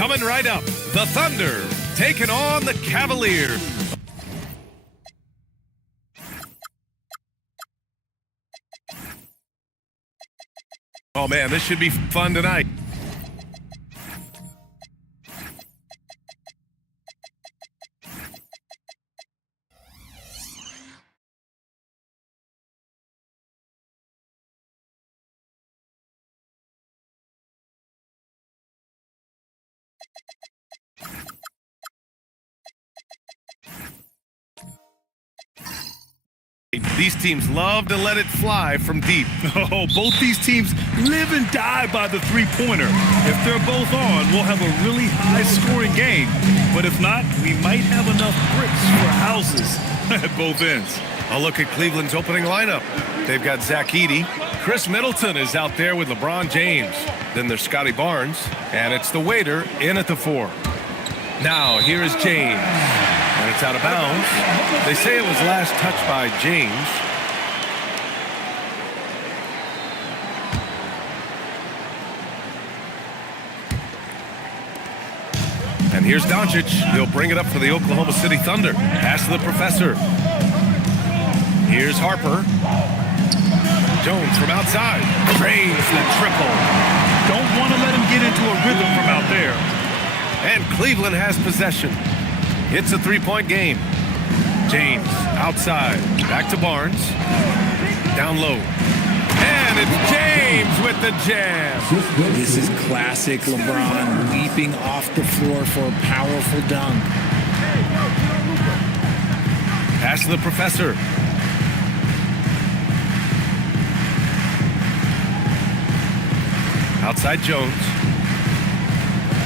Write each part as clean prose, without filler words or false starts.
Coming right up, the Thunder taking on the Cavaliers. Oh man, this should be fun tonight. These teams love to let it fly from deep. Oh, both these teams live and die by the three-pointer. If they're both on, we'll have a really high-scoring game. But if not, we might have enough bricks for houses at both ends. I'll look at Cleveland's opening lineup. They've got Zach Edey. Chris Middleton is out there with LeBron James. Then there's Scotty Barnes. And it's the waiter in at the 4. Now, here is James. And it's out of bounds. They say it was last touched by James. And here's Doncic. He'll bring it up for the Oklahoma City Thunder. Pass to the professor. Here's Harper. Jones from outside. Drains the triple. Don't want to let him get into a rhythm from out there. And Cleveland has possession. It's a three-point game. James outside. Back to Barnes. Down low. And it's James with the jam. This is classic LeBron leaping off the floor for a powerful dunk. Pass to the professor. Outside Jones.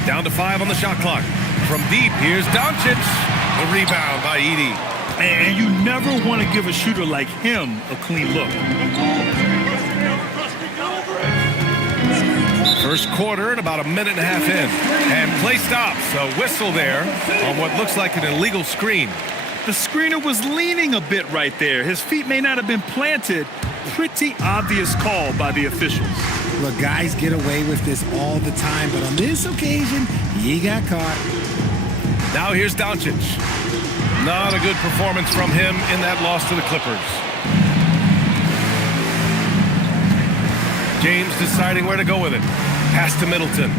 Down to 5 on the shot clock. From deep, here's Doncic. The rebound by Edey. And you never want to give a shooter like him a clean look. First quarter and about a minute and a half in. And play stops. A whistle there on what looks like an illegal screen. The screener was leaning a bit right there. His feet may not have been planted. Pretty obvious call by the officials. Look, guys get away with this all the time, but on this occasion, he got caught. Now here's Doncic. Not a good performance from him in that loss to the Clippers. James deciding where to go with it. Pass to Middleton.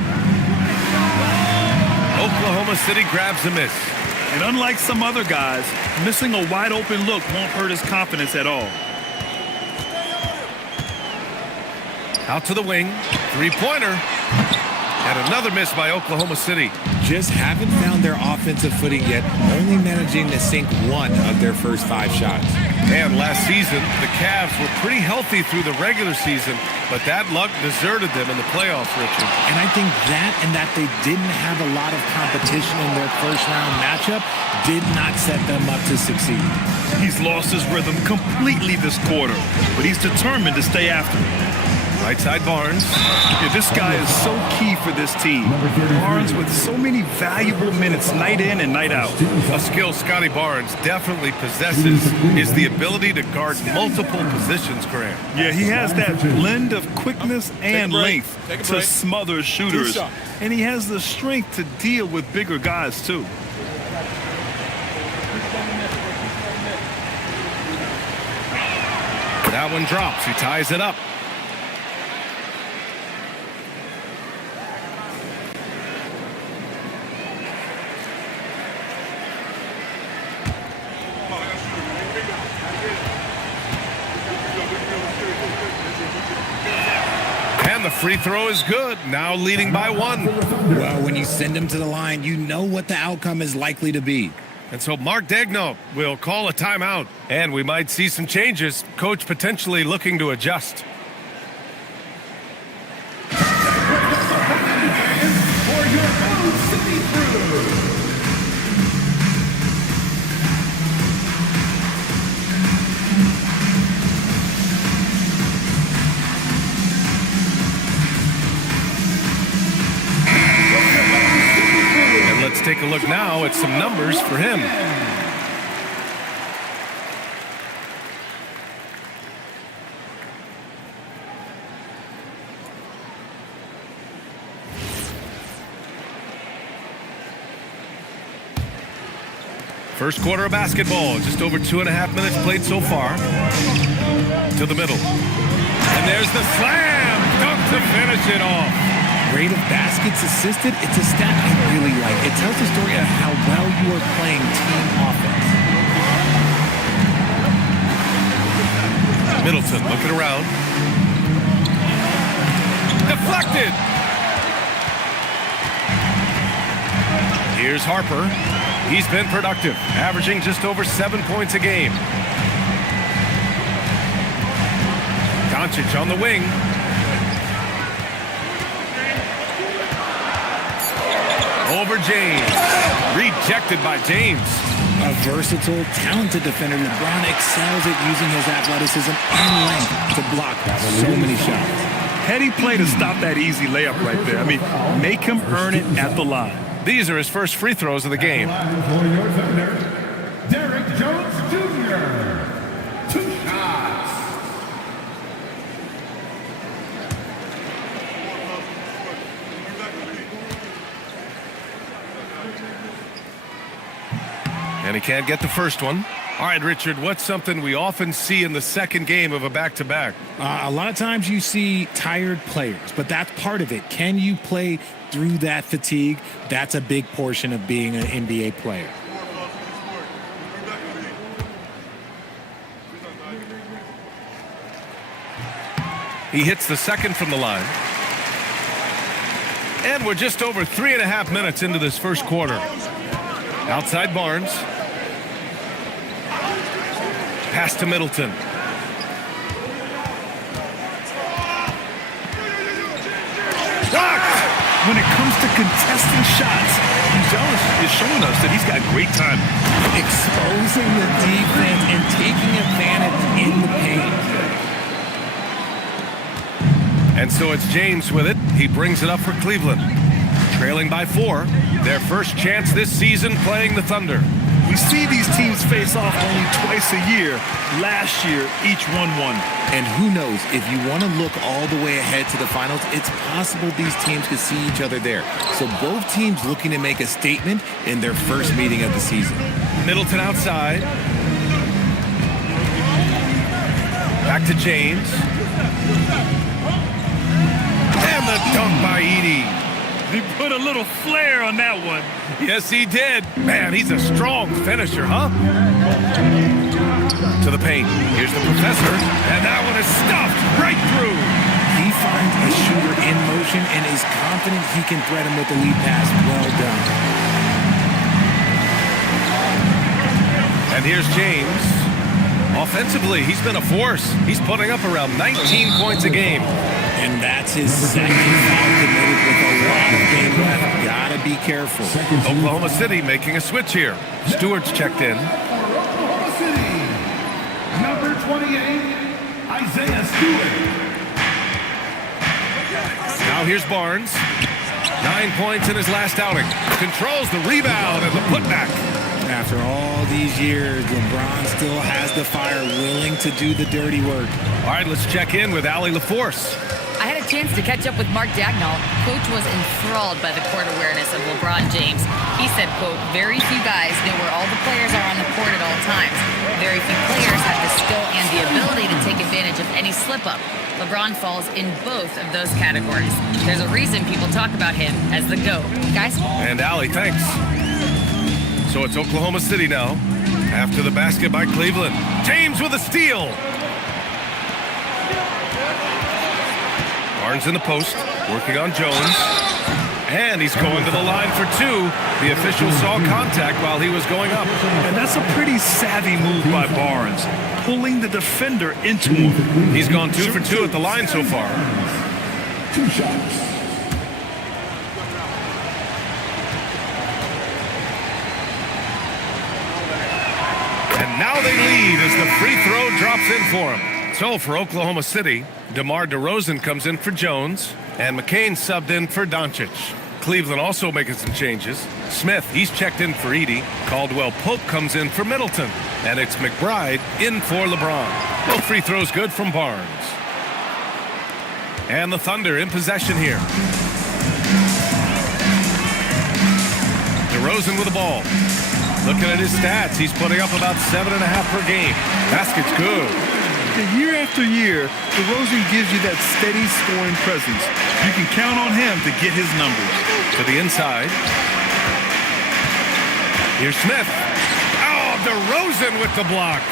Oklahoma City grabs a miss. And unlike some other guys, missing a wide open look won't hurt his confidence at all. Out to the wing. Three-pointer. And another miss by Oklahoma City. Just haven't found their offensive footing yet, only managing to sink 1 of their first 5 shots. And last season, the Cavs were pretty healthy through the regular season, but that luck deserted them in the playoffs, Richard. And I think that and that they didn't have a lot of competition in their first-round matchup did not set them up to succeed. He's lost his rhythm completely this quarter, but he's determined to stay after it. Right side Barnes. Yeah, this guy is so key for this team. Barnes with so many valuable minutes night in and night out. A skill Scotty Barnes definitely possesses is the ability to guard multiple positions, Graham. Yeah, he has that blend of quickness and length to smother shooters. And he has the strength to deal with bigger guys, too. That one drops. He ties it up. And the free throw is good. Now leading by 1. Well, when you send him to the line, you know what the outcome is likely to be. And so Mark Daigneault will call a timeout. And we might see some changes. Coach potentially looking to adjust. Let's take a look now at some numbers for him. First quarter of basketball, just over 2.5 minutes played so far. To the middle. And there's the slam! Dunk to finish it off. Rate of baskets assisted, it's a stat I really like. It tells the story of how well you are playing team offense. Middleton looking around. Deflected! Here's Harper. He's been productive, averaging just over 7 points a game. Doncic on the wing. Over James. Rejected by James. A versatile, talented defender, LeBron excels at using his athleticism and length to block so many shots. Heady play to stop that easy layup right there. I mean, make him earn it at the line. These are his first free throws of the game. Derek Jones Jr. 2 shots. And he can't get the first one. All right, Richard, what's something we often see in the second game of a back-to-back? A lot of times you see tired players, but that's part of it. Can you play through that fatigue? That's a big portion of being an NBA player. He hits the second from the line. And we're just over 3.5 minutes into this first quarter. Outside Barnes. Pass to Middleton. Blocked! When it comes to contesting shots, Uzelis is showing us that he's got great time. Exposing the defense and taking advantage in the paint. And so it's James with it. He brings it up for Cleveland. Trailing by 4. Their first chance this season playing the Thunder. We see these teams face off only twice a year. Last year, each won one. And who knows, if you want to look all the way ahead to the finals, it's possible these teams could see each other there. So both teams looking to make a statement in their first meeting of the season. Middleton outside. Back to James. And the dunk by Edey. He put a little flair on that one. Yes, he did. Man, he's a strong finisher, huh? To the paint. Here's the professor. And that one is stuffed right through. He finds a shooter in motion and is confident he can thread him with the lead pass. Well done. And here's James. Offensively, he's been a force. He's putting up around 19 points a game. And that's his second foul committed with a lot of game left. Gotta be careful. Oklahoma City making a switch here. Stewart's checked in. Oklahoma City, number 28, Isaiah Stewart. Now here's Barnes. 9 points in his last outing. Controls the rebound and the putback. After all these years, LeBron still has the fire, willing to do the dirty work. All right, let's check in with Allie LaForce. I had a chance to catch up with Mark Dagnall. Coach was enthralled by the court awareness of LeBron James. He said, quote, very few guys know where all the players are on the court at all times. Very few players have the skill and the ability to take advantage of any slip-up. LeBron falls in both of those categories. There's a reason people talk about him as the GOAT. Guys? And Allie, thanks. So it's Oklahoma City now. After the basket by Cleveland. James with a steal. Barnes in the post, working on Jones. And he's going to the line for 2. The official saw contact while he was going up. And that's a pretty savvy move by Barnes, pulling the defender into him. He's gone 2 for 2 at the line so far. 2 shots. And now they lead as the free throw drops in for him. So for Oklahoma City, DeMar DeRozan comes in for Jones, and McCain subbed in for Doncic. Cleveland also making some changes. Smith, he's checked in for Edey. Caldwell Pope comes in for Middleton. And it's McBride in for LeBron. Both free throws good from Barnes. And the Thunder in possession here. DeRozan with the ball. Looking at his stats, he's putting up about 7.5 per game. Basket's good. Year after year, DeRozan gives you that steady scoring presence. You can count on him to get his numbers. To the inside. Here's Smith. Oh, DeRozan with the block.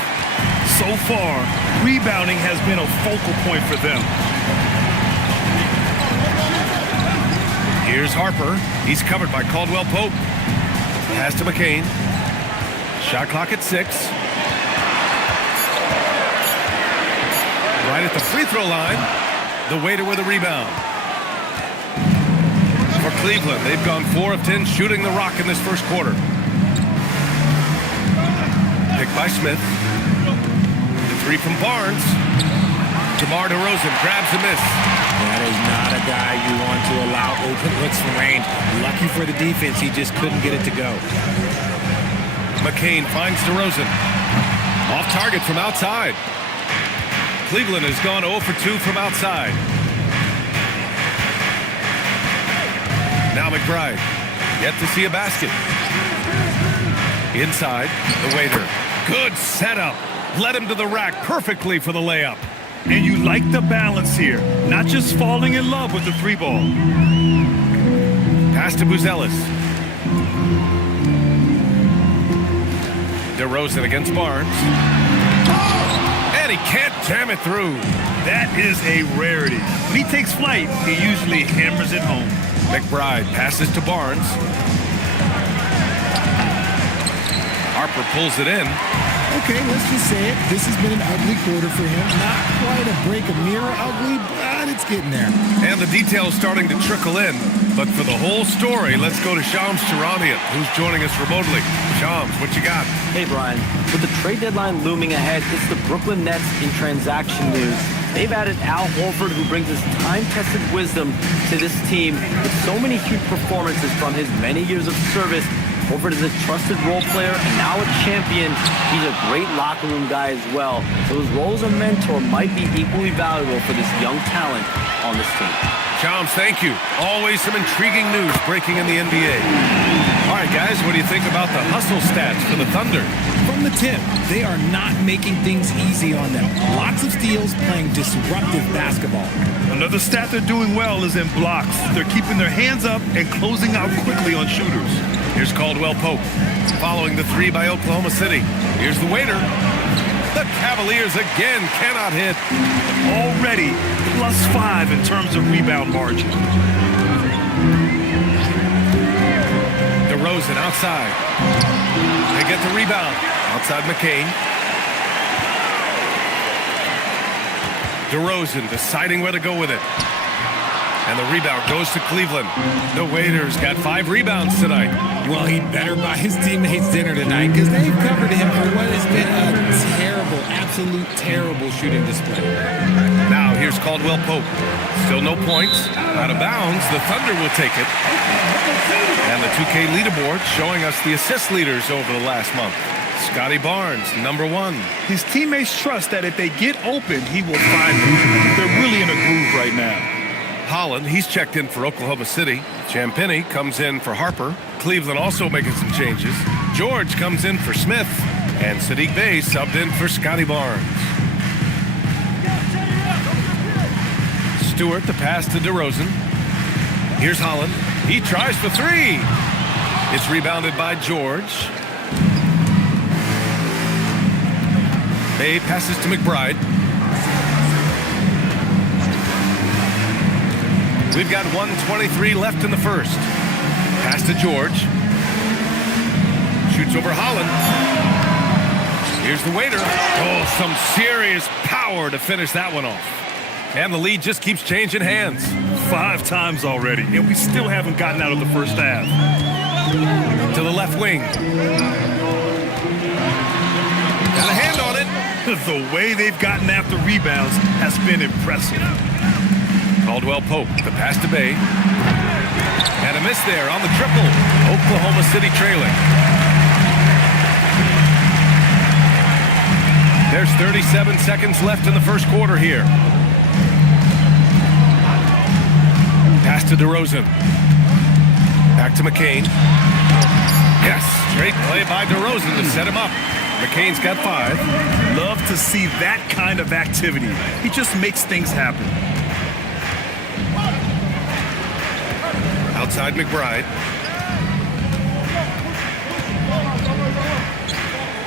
So far, rebounding has been a focal point for them. Here's Harper. He's covered by Caldwell Pope. Pass to McCain. Shot clock at 6. Right at the free throw line. The waiter with a rebound. For Cleveland, they've gone 4 of 10 shooting the rock in this first quarter. Picked by Smith. The 3 from Barnes. DeMar DeRozan grabs a miss. That is not a guy you want to allow open looks from range. Lucky for the defense, he just couldn't get it to go. McCain finds DeRozan. Off target from outside. Cleveland has gone 0 for 2 from outside. Now McBride. Yet to see a basket. Inside, the waiter. Good setup. Led him to the rack perfectly for the layup. And you like the balance here, not just falling in love with the 3 ball. Pass to Buzelis. DeRozan against Barnes. And he can't jam it through. That is a rarity. When he takes flight, he usually hammers it home. McBride passes to Barnes. Harper pulls it in. Okay, let's just say it. This has been an ugly quarter for him. Not quite a break a mirror ugly, but it's getting there. And the details starting to trickle in. But for the whole story, let's go to Shams Charania, who's joining us remotely. Shams, what you got? Hey, Brian. With the trade deadline looming ahead, it's the Brooklyn Nets in transaction news. They've added Al Horford, who brings his time-tested wisdom to this team. With so many huge performances from his many years of service, Horford is a trusted role player and now a champion. He's a great locker room guy as well. So his role as a mentor might be equally valuable for this young talent on this team. Shams, thank you. Always some intriguing news breaking in the NBA. All right, guys, what do you think about the hustle stats for the Thunder? From the tip, they are not making things easy on them. Lots of steals, playing disruptive basketball. Another stat they're doing well is in blocks. They're keeping their hands up and closing out quickly on shooters. Here's Caldwell Pope, following the 3 by Oklahoma City. Here's the waiter. The Cavaliers again cannot hit. Already +5 in terms of rebound margin. DeRozan outside. They get the rebound. Outside McCain. DeRozan deciding where to go with it. And the rebound goes to Cleveland. The Waiters got 5 rebounds tonight. Well, he better buy his teammates dinner tonight because they've covered him for what has been a terrible, absolute terrible shooting display. Now here's Caldwell Pope. Still no points. Out of bounds. The Thunder will take it. And the 2K leaderboard showing us the assist leaders over the last month. Scotty Barnes, number 1. His teammates trust that if they get open, he will find them. They're really in a groove right now. Holland, he's checked in for Oklahoma City. Champagny comes in for Harper. Cleveland also making some changes. George comes in for Smith. And Sadiq Bey subbed in for Scotty Barnes. Stewart, the pass to DeRozan. Here's Holland. He tries for 3. It's rebounded by George. Bey passes to McBride. We've got 1:23 left in the first. Pass to George. Shoots over Holland. Here's the waiter. Oh, some serious power to finish that one off. And the lead just keeps changing hands. 5 times already, and we still haven't gotten out of the first half. To the left wing. Got a hand on it. The way they've gotten after rebounds has been impressive. Caldwell Pope, the pass to Bey. And a miss there on the triple. Oklahoma City trailing. There's 37 seconds left in the first quarter here. Pass to DeRozan. Back to McCain. Yes. Great play by DeRozan to set him up. McCain's got 5. Love to see that kind of activity. He just makes things happen. Outside McBride.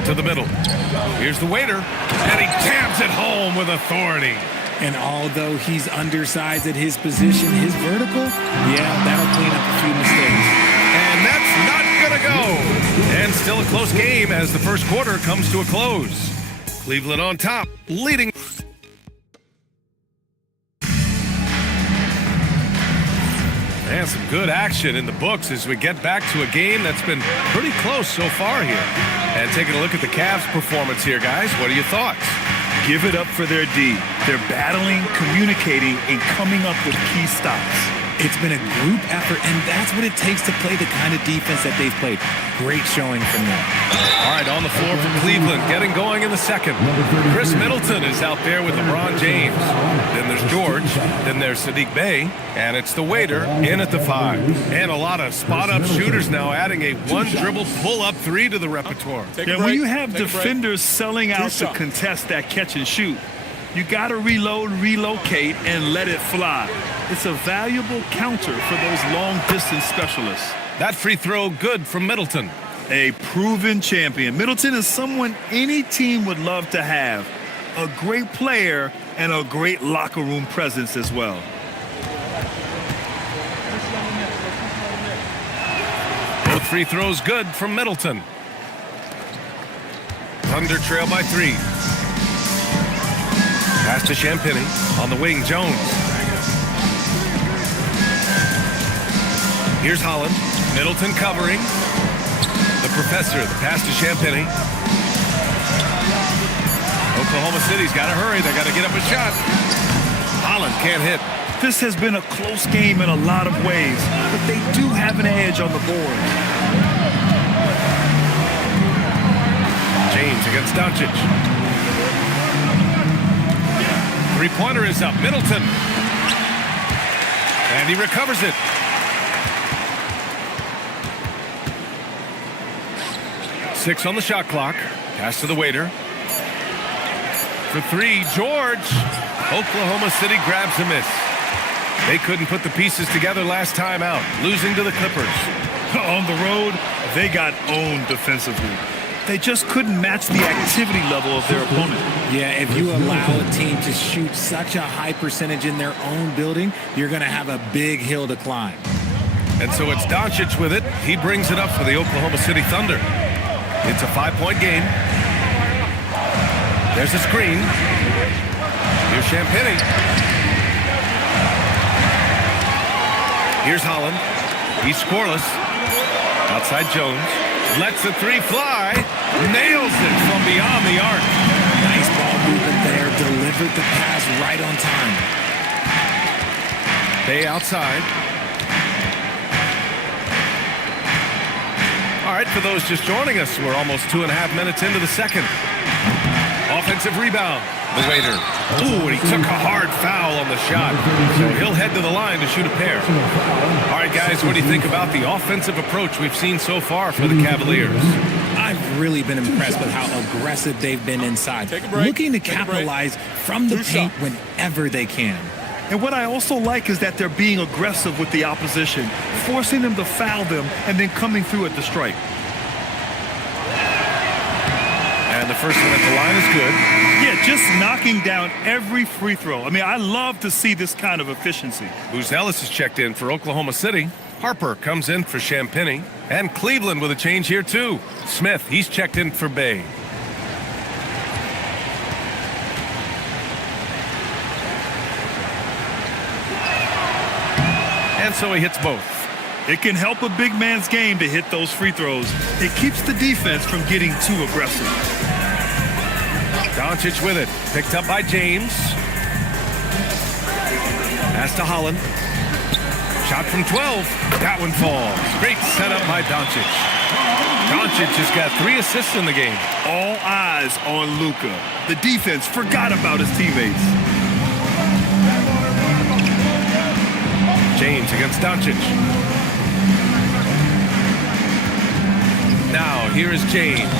To the middle. Here's the waiter. And he jams it home with authority. And although he's undersized at his position, his vertical, yeah, that'll clean up a few mistakes. And that's not going to go. And still a close game as the first quarter comes to a close. Cleveland on top, leading. And some good action in the books as we get back to a game that's been pretty close so far here. And taking a look at the Cavs' performance here, guys, what are your thoughts? Give it up for their D. They're battling, communicating, and coming up with key stops. It's been a group effort, and that's what it takes to play the kind of defense that they've played. Great showing from them. All right, on the floor for Cleveland, getting going in the second. Chris Middleton is out there with LeBron James. Then there's George. Then there's Sadiq Bey. And it's the waiter in at the 5. And a lot of spot-up shooters now adding a one-dribble pull-up 3 to the repertoire. Yeah, when you have defenders selling out to contest that catch and shoot, you got to reload, relocate, and let it fly. It's a valuable counter for those long-distance specialists. That free throw good from Middleton. A proven champion. Middleton is someone any team would love to have. A great player and a great locker room presence as well. Both free throws good from Middleton. Thunder trail by 3. Pass to Champagny on the wing, Jones. Here's Holland. Middleton covering. The professor, the pass to Champagny. Oklahoma City's got to hurry. They got to get up a shot. Holland can't hit. This has been a close game in a lot of ways, but they do have an edge on the board. James against Doncic. Three-pointer is up. Middleton. And he recovers it. Six on the shot clock. Pass to the waiter. For 3, George. Oklahoma City grabs a miss. They couldn't put the pieces together last time out, losing to the Clippers. On the road, they got owned defensively. They just couldn't match the activity level of their opponent. Yeah, if you allow a team to shoot such a high percentage in their own building, you're going to have a big hill to climb. And so it's Doncic with it. He brings it up for the Oklahoma City Thunder. It's a 5-point game. There's a screen. Here's Champagny. Here's Holland. He's scoreless. Outside Jones. Lets the 3 fly. Nails it from beyond the arc. Nice ball movement there. Delivered the pass right on time. Bey outside. All right, for those just joining us, we're almost 2.5 minutes into the second. Offensive rebound. The waiter. Ooh, and he took a hard foul on the shot. So he'll head to the line to shoot a pair. All right, guys, what do you think about the offensive approach we've seen so far for the Cavaliers? I've really been impressed with how aggressive they've been inside. Looking to capitalize from the paint whenever they can. And what I also like is that they're being aggressive with the opposition, forcing them to foul them and then coming through at the strike. And the first one at the line is good. Yeah, just knocking down every free throw. I mean, I love to see this kind of efficiency. Booz Ellis is checked in for Oklahoma City. Harper comes in for Champagny. And Cleveland with a change here, too. Smith, he's checked in for Bey. And so he hits both. It can help a big man's game to hit those free throws. It keeps the defense from getting too aggressive. Doncic with it. Picked up by James. Pass to Holland. Shot from 12. That one falls. Great setup by Doncic. Doncic has got 3 assists in the game. All eyes on Luka. The defense forgot about his teammates. James against Doncic. Now, here is James.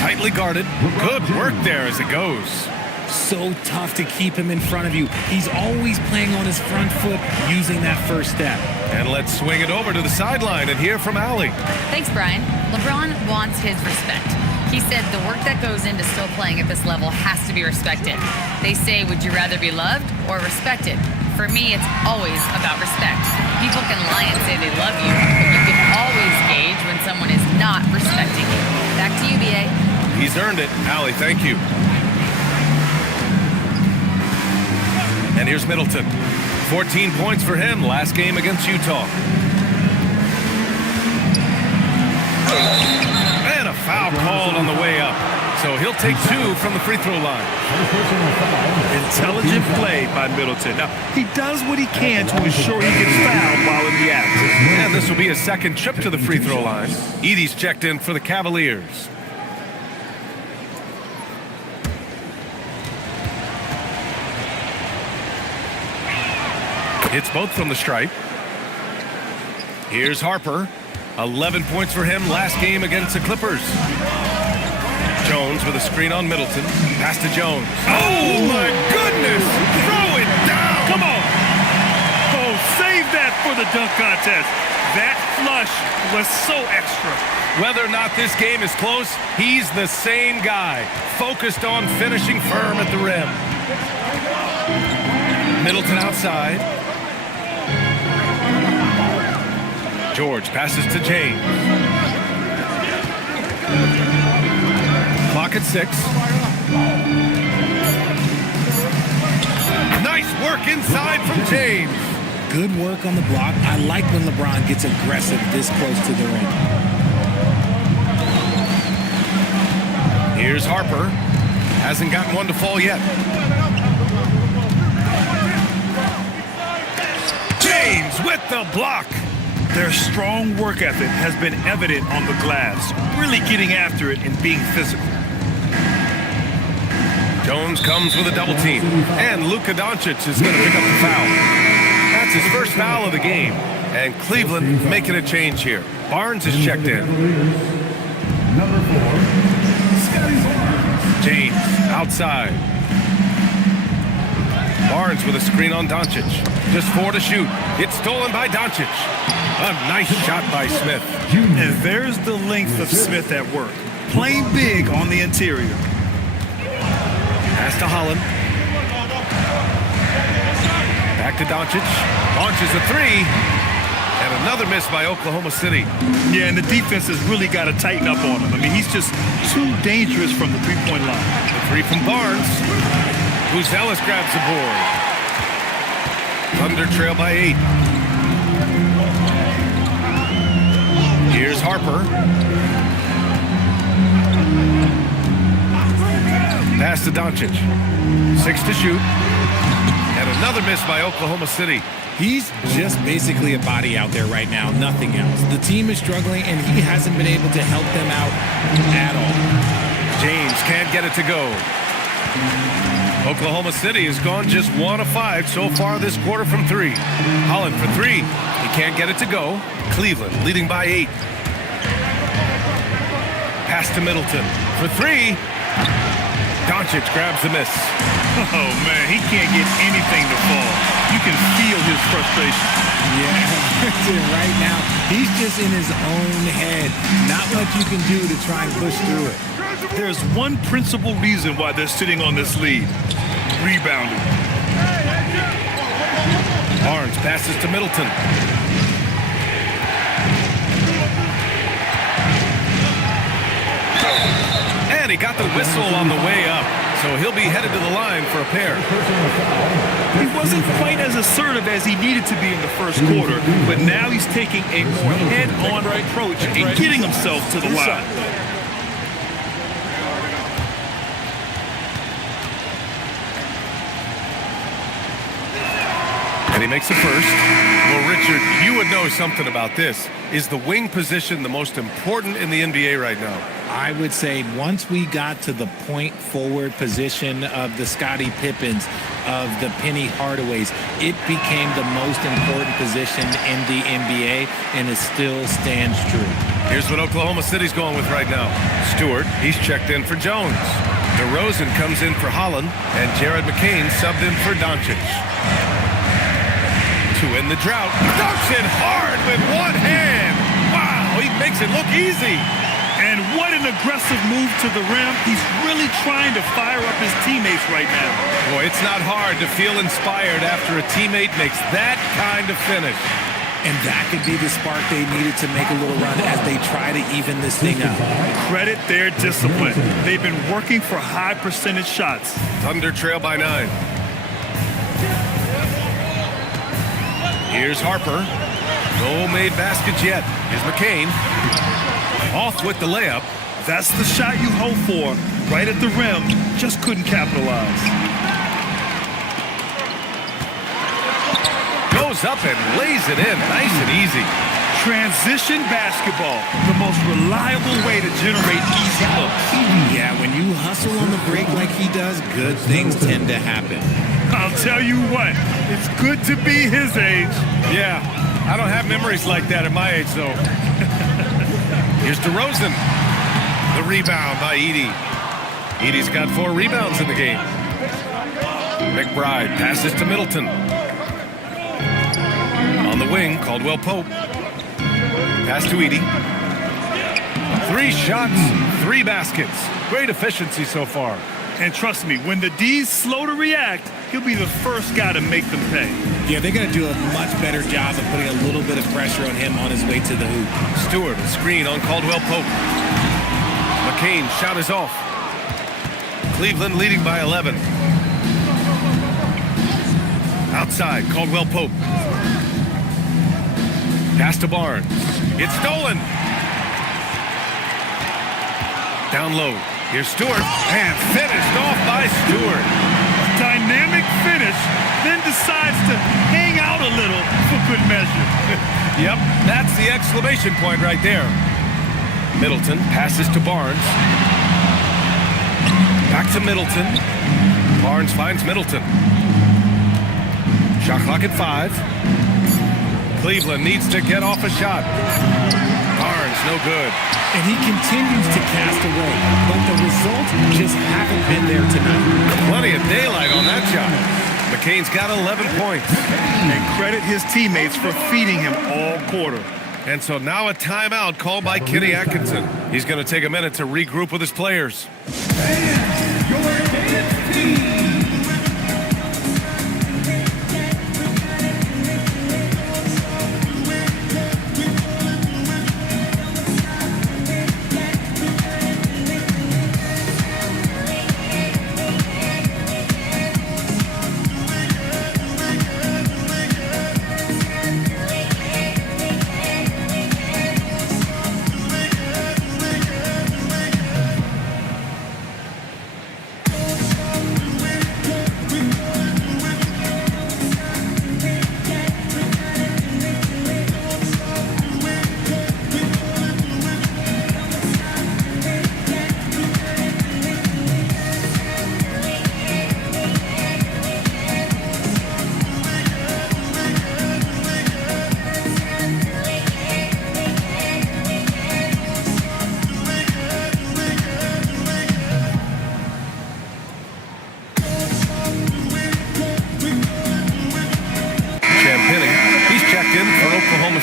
Tightly guarded. Good work there as it goes. So tough to keep him in front of you. He's always playing on his front foot, using that first step. And let's swing it over to the sideline and hear from Allie. Thanks, Brian. LeBron wants his respect. He said the work that goes into still playing at this level has to be respected. They say, would you rather be loved or respected? For me, it's always about respect. People can lie and say they love you, but you can always gauge when someone is not respecting you. Back to you, B.A. He's earned it. Allie, thank you. And here's Middleton. 14 points for him last game against Utah. And a foul called on the way up. So he'll take 2 from the free throw line. Intelligent play by Middleton. Now, he does what he can to ensure he gets fouled while in the action. And this will be his second trip to the free throw line. Edey's checked in for the Cavaliers. Hits both from the stripe. Here's Harper. 11 points for him last game against the Clippers. Jones with a screen on Middleton. Pass to Jones. Oh, my goodness! Throw it down! Come on! Oh, save that for the dunk contest. That flush was so extra. Whether or not this game is close, he's the same guy. Focused on finishing firm at the rim. Middleton outside. George passes to James. Clock at 6. Nice work inside from James. Good work on the block. I like when LeBron gets aggressive this close to the rim. Here's Harper. Hasn't gotten one to fall yet. James with the block. Their strong work ethic has been evident on the glass, really getting after it and being physical. Jones comes with a double team, and Luka Doncic is going to pick up the foul. That's his first foul of the game, and Cleveland making a change here. Barnes is checked in. Number 4, Scotty Barnes. James outside. Barnes with a screen on Doncic. Just 4 to shoot. It's stolen by Doncic. A nice shot by Smith. And there's the length of Smith at work. Playing big on the interior. Pass to Holland. Back to Doncic. Launches a 3. And another miss by Oklahoma City. Yeah, and the defense has really got to tighten up on him. I mean, he's just too dangerous from the three-point line. The 3 from Barnes. Buzelis grabs the board. Thunder trail by 8. Here's Harper. Pass to Doncic. 6 to shoot. And another miss by Oklahoma City. He's just basically a body out there right now, nothing else. The team is struggling, and he hasn't been able to help them out at all. James can't get it to go. Oklahoma City has gone just 1 of 5 so far this quarter from 3. Holland for 3. He can't get it to go. Cleveland leading by 8. Pass to Middleton for 3. Doncic grabs the miss. Oh, man, he can't get anything to fall. You can feel his frustration. Yeah, right now, he's just in his own head. Not much you can do to try and push through it. There's one principal reason why they're sitting on this lead. Rebounding. Barnes passes to Middleton. And he got the whistle on the way up, so he'll be headed to the line for a pair. He wasn't quite as assertive as he needed to be in the first quarter, but now he's taking a more head-on approach and getting himself to the line. And he makes the first. Well, Richard, you would know something about this. Is the wing position the most important in the NBA right now? I would say once we got to the point forward position of the Scottie Pippens, of the Penny Hardaways, it became the most important position in the NBA, and it still stands true. Here's what Oklahoma City's going with right now. Stewart, he's checked in for Jones. DeRozan comes in for Holland, and Jared McCain subbed in for Doncic. To end the drought, dunks it hard with one hand. Wow, he makes it look easy. And what an aggressive move to the rim. He's really trying to fire up his teammates right now. Boy, it's not hard to feel inspired after a teammate makes that kind of finish. And that could be the spark they needed to make a little run as they try to even this thing out. Credit their discipline. They've been working for high percentage shots. Thunder trail by 9. Here's Harper. No made baskets yet. Here's McCain. Off with the layup. That's the shot you hope for. Right at the rim. Just couldn't capitalize. Goes up and lays it in. Nice and easy. Transition basketball. The most reliable way to generate easy looks. Yeah, when you hustle on the break like he does, good things tend to happen. I'll tell you what. It's good to be his age. Yeah, I don't have memories like that at my age, though. Here's DeRozan. The rebound by Edey. Edey's got 4 rebounds in the game. McBride passes to Middleton. On the wing, Caldwell Pope. Pass to Edey. 3 shots, 3 baskets. Great efficiency so far. And trust me, when the D's slow to react, he'll be the first guy to make them pay. Yeah, they're going to do a much better job of putting a little bit of pressure on him on his way to the hoop. Stewart, a screen on Caldwell Pope. McCain, shot is off. Cleveland leading by 11. Outside, Caldwell Pope. Pass to Barnes. It's stolen. Down low. Here's Stewart. And finished off by Stewart. Dynamic finish, then decides to hang out a little for good measure. Yep, that's the exclamation point right there. Middleton passes to Barnes. Back to Middleton. Barnes finds Middleton. Shot clock at 5. Cleveland needs to get off a shot. Barnes, no good. And he continues to cast away, but the results just haven't been there tonight. Plenty of daylight on that shot. McCain's got 11 points. And credit his teammates for feeding him all quarter. And so now a timeout called by Kenny Atkinson. He's going to take a minute to regroup with his players. And your dance team.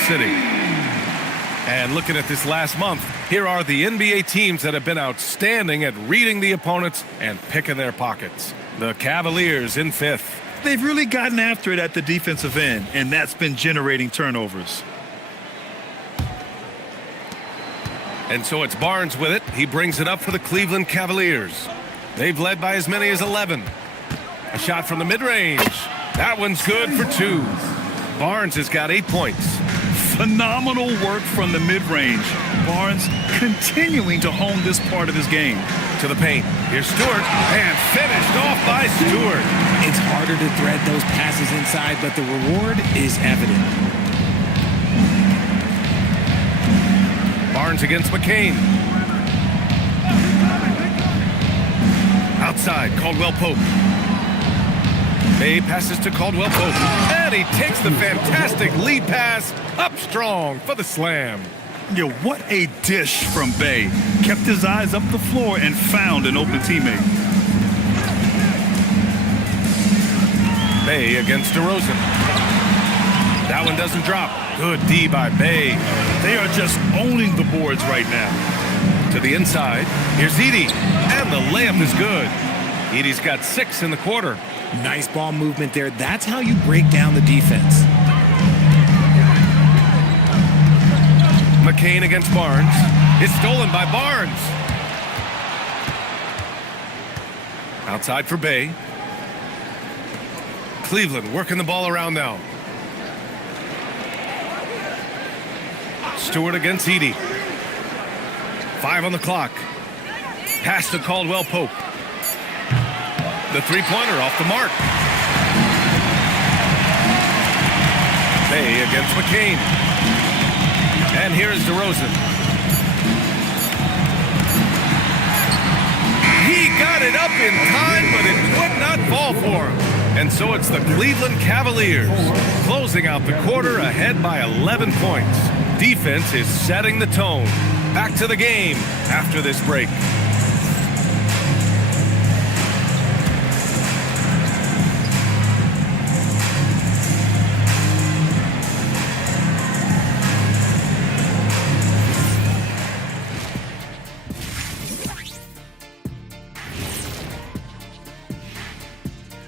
City. And looking at this last month, here are the NBA teams that have been outstanding at reading the opponents and picking their pockets. The Cavaliers in 5th. They've really gotten after it at the defensive end, and that's been generating turnovers. And so it's Barnes with it. He brings it up for the Cleveland Cavaliers. They've led by as many as 11. A shot from the mid-range. That one's good for 2. Barnes has got 8 points. Phenomenal work from the mid-range. Barnes continuing to hone this part of his game. To the paint. Here's Stewart. And finished off by Stewart. It's harder to thread those passes inside, but the reward is evident. Barnes against McCain. outside, Caldwell Pope. Bay passes to Caldwell Pope. And he takes the fantastic lead pass up strong for the slam. Yeah, what a dish from Bay. Kept his eyes up the floor and found an open teammate. Bay against DeRozan. That one doesn't drop. Good D by Bay. They are just owning the boards right now. To the inside. Here's Edey. And the layup is good. Edey's got 6 in the quarter. Nice ball movement there. That's how you break down the defense. McCain against Barnes. It's stolen by Barnes. Outside for Bay. Cleveland working the ball around now. Stewart against Edey. 5 on the clock. Pass to Caldwell Pope. The three-pointer off the mark. Bay against McCain. And here is DeRozan. He got it up in time, but it would not fall for him. And so it's the Cleveland Cavaliers closing out the quarter ahead by 11 points. Defense is setting the tone. Back to the game after this break.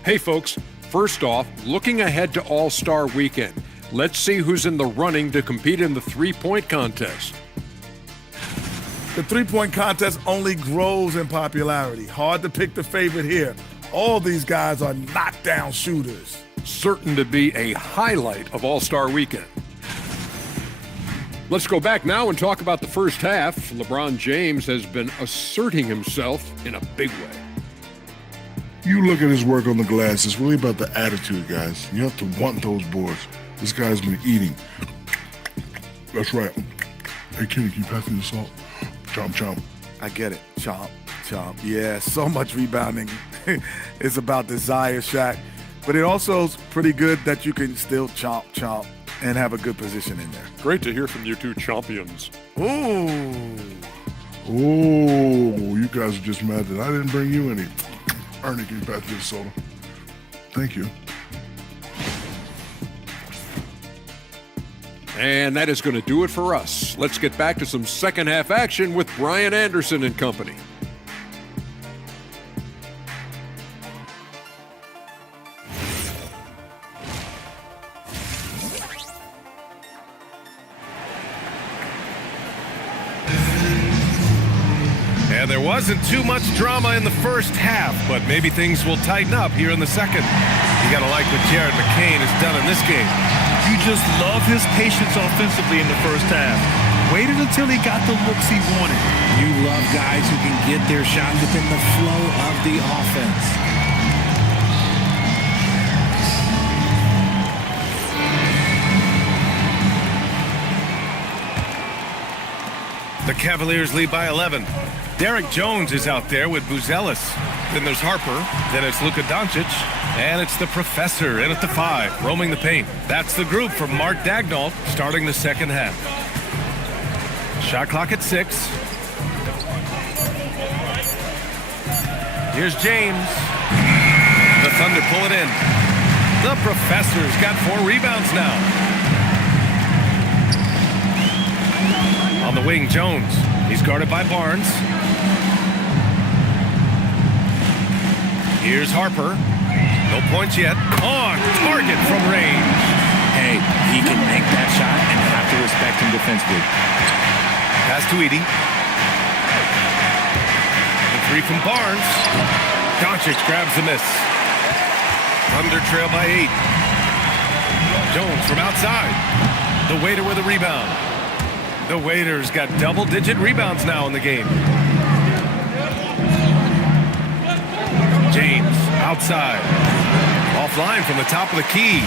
Hey folks, first off, looking ahead to All-Star Weekend. Let's see who's in the running to compete in the three-point contest. The three-point contest only grows in popularity. Hard to pick the favorite here. All these guys are knockdown shooters. Certain to be a highlight of All-Star Weekend. Let's go back now and talk about the first half. LeBron James has been asserting himself in a big way. You look at his work on the glass, it's really about the attitude, guys. You have to want those boards. This guy's been eating. That's right. Hey, Kenny, can you pass me the salt? Chomp, chomp. I get it. Chomp, chomp. Yeah, so much rebounding. It's about desire, Shaq. But it also is pretty good that you can still chomp, chomp, and have a good position in there. Great to hear from you two champions. Ooh. Oh, you guys are just mad that I didn't bring you any. Ernie, can you pass me the soda? Thank you. And that is going to do it for us. Let's get back to some second half action with Brian Anderson and company. And there wasn't too much drama in the first half, but maybe things will tighten up here in the second. You got to like what Jared McCain has done in this game. You just love his patience offensively in the first half. Waited until he got the looks he wanted. You love guys who can get their shot within the flow of the offense. The Cavaliers lead by 11. Derek Jones is out there with Buzelis. Then there's Harper. Then it's Luka Doncic. And it's the Professor in at the 5, roaming the paint. That's the group from Mark Daigneault starting the second half. Shot clock at 6. Here's James. The Thunder pull it in. The Professor's got 4 rebounds now. On the wing, Jones. He's guarded by Barnes. Here's Harper. No points yet. On target from range. Hey, he can make that shot and have to respect him defensively. Pass to Edey. The 3 from Barnes. Doncic grabs the miss. Thunder trail by 8. Jones from outside. The waiter with a rebound. The Waiters got double-digit rebounds now in the game. James outside. Offline from the top of the key.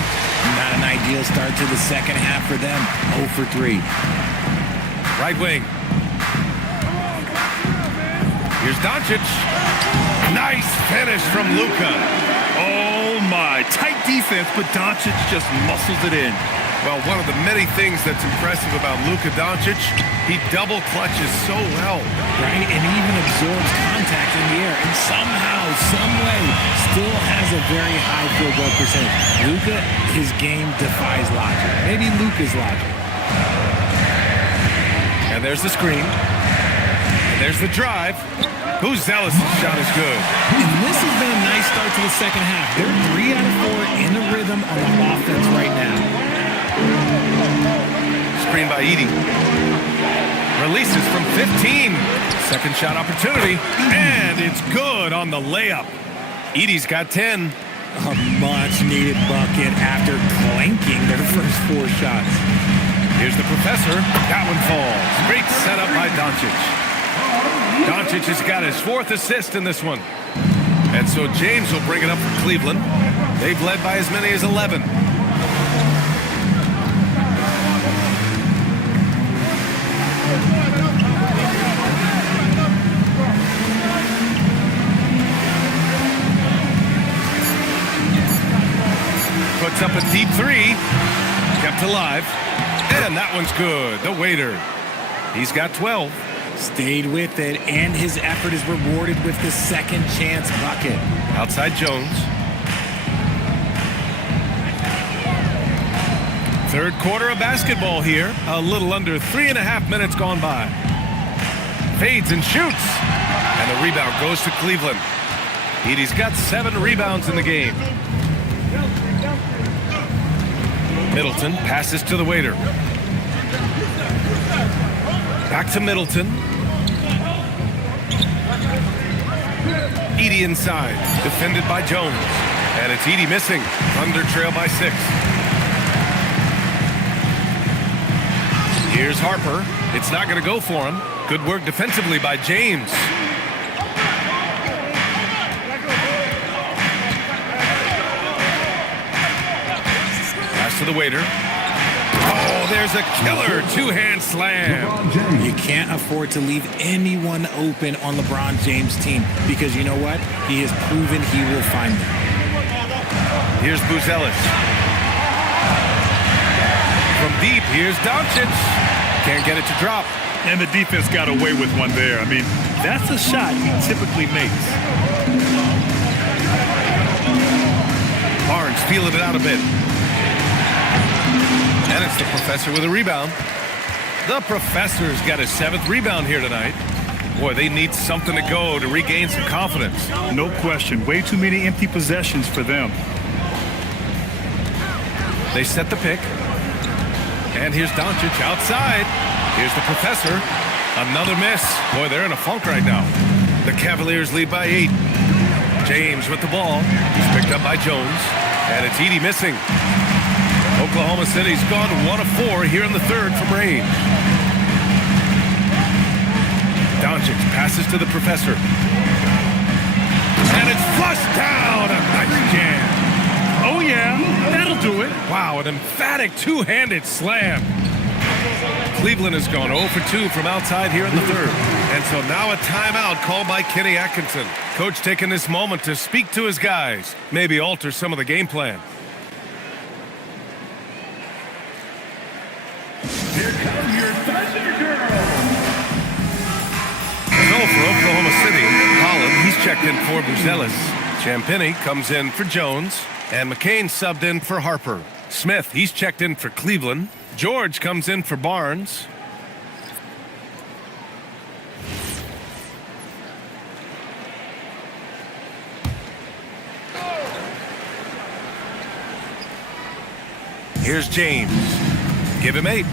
Not an ideal start to the second half for them. 0 for 3. Right wing. Here's Doncic. Nice finish from Luka. Oh, my. Tight defense, but Doncic just muscles it in. Well, one of the many things that's impressive about Luka Doncic, he double clutches so well. Right, and even absorbs contact in the air, and somehow, some way, still has a very high field goal percentage. Luka, his game defies logic. Maybe Luka's logic. And there's the screen. And there's the drive. Zealous' shot is good. And this has been a nice start to the second half. They're 3 out of 4 in the rhythm on the offense right now. Screen by Edey. Releases from 15. Second shot opportunity. And it's good on the layup. Edey's got 10. A much-needed bucket after clanking their first 4 shots. Here's the professor. That one falls. Great setup by Doncic. Doncic has got his 4th assist in this one. And so James will bring it up for Cleveland. They've led by as many as 11. Puts up a deep 3. Kept alive. And that one's good. The waiter. He's got 12. Stayed with it, and his effort is rewarded with the second chance bucket. Outside Jones. Third quarter of basketball here. A little under 3.5 minutes gone by. Fades and shoots. And the rebound goes to Cleveland. Edey's got 7 rebounds in the game. Middleton passes to the waiter. Back to Middleton. Edey inside. Defended by Jones. And it's Edey missing. Thunder trail by 6. Here's Harper. It's not going to go for him. Good work defensively by James. Pass to the waiter. Oh, there's a killer 2-hand slam. You can't afford to leave anyone open on LeBron James' team because you know what? He has proven he will find them. Here's Zealous. From deep, here's Doncic. Can't get it to drop. And the defense got away with one there. I mean, that's a shot he typically makes. Barnes feeling it out a bit. And it's the professor with a rebound. The professor's got his 7th rebound here tonight. Boy, they need something to go to regain some confidence. No question. Way too many empty possessions for them. They set the pick. And here's Doncic outside. Here's the professor. Another miss. Boy, they're in a funk right now. The Cavaliers lead by 8. James with the ball. He's picked up by Jones. And it's Edey missing. Oklahoma City's gone 1 of 4 here in the third from range. Doncic passes to the professor. And it's flushed down. A nice jam. Oh, yeah. That'll do it. Wow, an emphatic 2-handed slam. Cleveland has gone 0 for 2 from outside here in the third. And so now a timeout called by Kenny Atkinson. Coach taking this moment to speak to his guys. Maybe alter some of the game plan. Here come your Thunder Girls. So for Oklahoma City, Holland, he's checked in for Buzelis. Champagny comes in for Jones. And McCain subbed in for Harper. Smith, he's checked in for Cleveland. George comes in for Barnes. Here's James. Give him 8.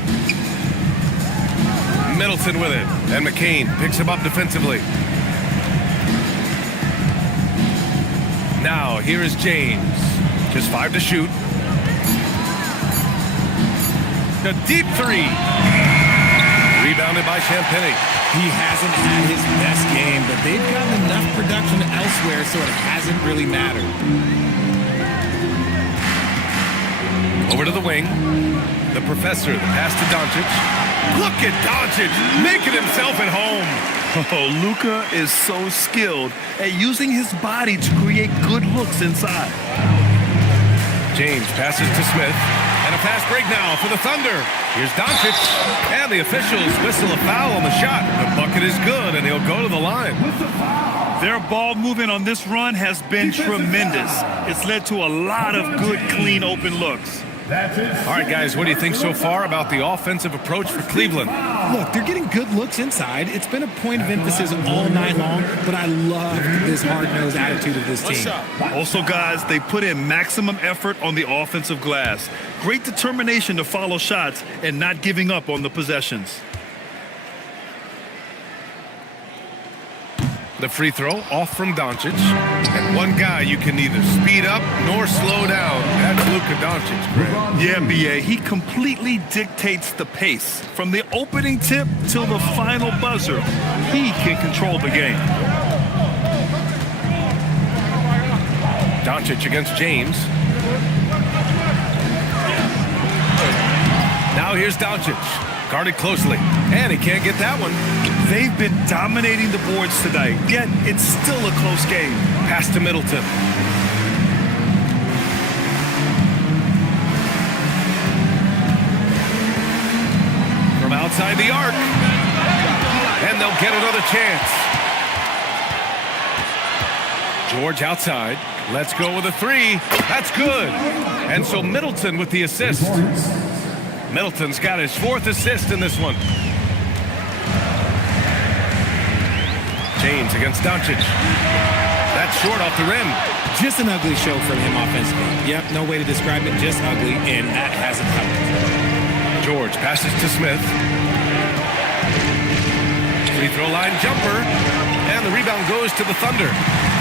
Middleton with it. And McCain picks him up defensively. Now, here is James. Just 5 to shoot. A deep 3. Rebounded by Champagny. He hasn't had his best game, but they've gotten enough production elsewhere, so it hasn't really mattered. Over to the wing. The professor, the pass to Doncic. Look at Doncic making himself at home. Oh, Luka is so skilled at using his body to create good looks inside. James passes to Smith. And a fast break now for the Thunder. Here's Doncic. And the officials whistle a foul on the shot. The bucket is good, and he'll go to the line. Their ball movement on this run has been tremendous. It's led to a lot of good, clean, open looks. All right, guys, what do you think so far about the offensive approach for Cleveland? Look, they're getting good looks inside. It's been a point of emphasis all night long, but I love this hard-nosed attitude of this team. Also, guys, they put in maximum effort on the offensive glass. Great determination to follow shots and not giving up on the possessions. The free throw off from Doncic. And one guy you can neither speed up nor slow down. That's Luka Doncic, Greg. Yeah, B.A., he completely dictates the pace. From the opening tip till the final buzzer, he can control the game. Doncic against James. Now here's Doncic. Guarded closely. And he can't get that one. They've been dominating the boards tonight, yet it's still a close game. Pass to Middleton. From outside the arc. And they'll get another chance. George outside. Let's go with a three. That's good. And so Middleton with the assist. Middleton's got his 4th assist in this one. James against Doncic. That's short off the rim. Just an ugly show from him offensively. Yep, no way to describe it, just ugly, and that hasn't helped. George passes to Smith. Free throw line jumper. And the rebound goes to the Thunder.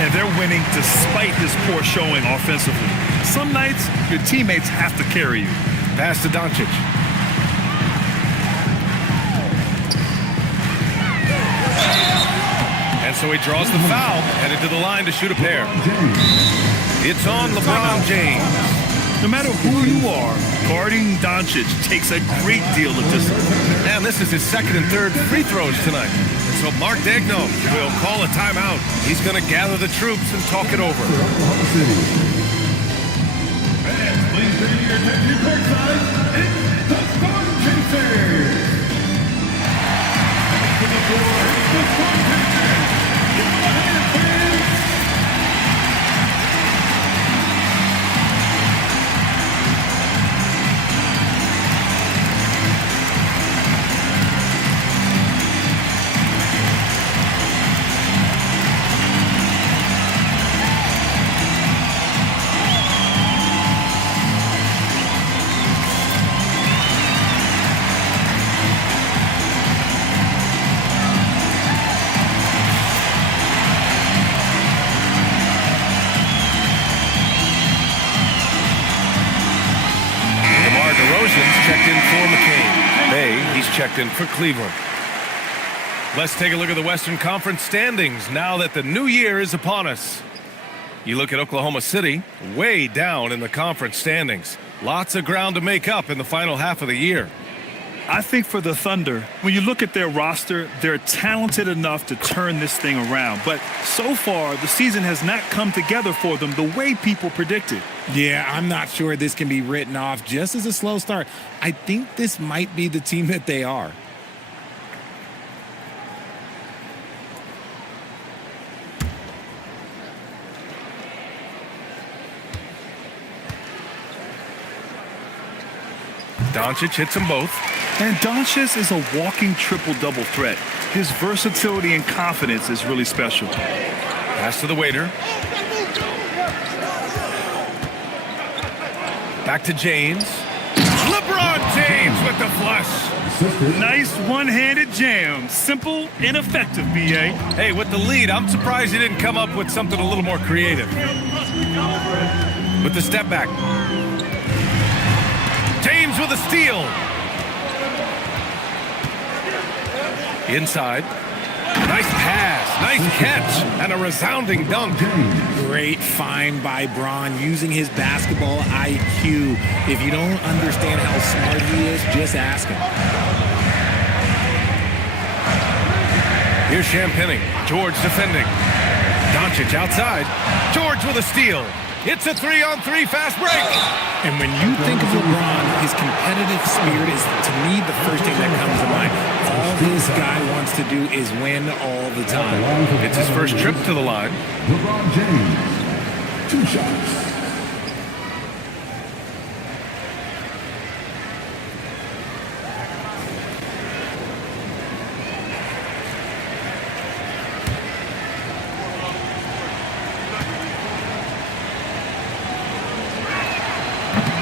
And they're winning despite his poor showing offensively. Some nights, your teammates have to carry you. Pass to Doncic. And so he draws the foul, headed to the line to shoot a pair. It's on LeBron James. No matter who you are, guarding Doncic takes a great deal of discipline. And this is his 2nd and 3rd free throws tonight. And so Mark Daigneault will call a timeout. He's going to gather the troops and talk it over. Fans, please bring your attention courtside. It's the Storm Chasers. To the floor, it's the Storm Chasers. Give them a hand, fans. Checked in for McCain. Bay, he's checked in for Cleveland. Let's take a look at the Western Conference standings now that the new year is upon us. You look at Oklahoma City, way down in the conference standings. Lots of ground to make up in the final half of the year. I think for the Thunder, when you look at their roster, they're talented enough to turn this thing around. But so far, the season has not come together for them the way people predicted. Yeah, I'm not sure this can be written off just as a slow start. I think this might be the team that they are. Doncic hits them both. And Doncic is a walking triple-double threat. His versatility and confidence is really special. Pass to the waiter. Back to James. LeBron James with the flush. Nice one-handed jam. Simple and effective, B.A. Hey, with the lead, I'm surprised he didn't come up with something a little more creative. With the step back. James with a steal. Inside. Nice pass, nice catch, and a resounding dunk. Great find by Bron using his basketball IQ. If you don't understand how smart he is, just ask him. Here's Champagny. George defending. Doncic outside. George with a steal. It's a 3-on-3 fast break. And when you think of LeBron, his competitive spirit is, to me, the first thing that comes to mind. All this guy wants to do is win all the time. It's his first trip to the line. LeBron James, 2 shots.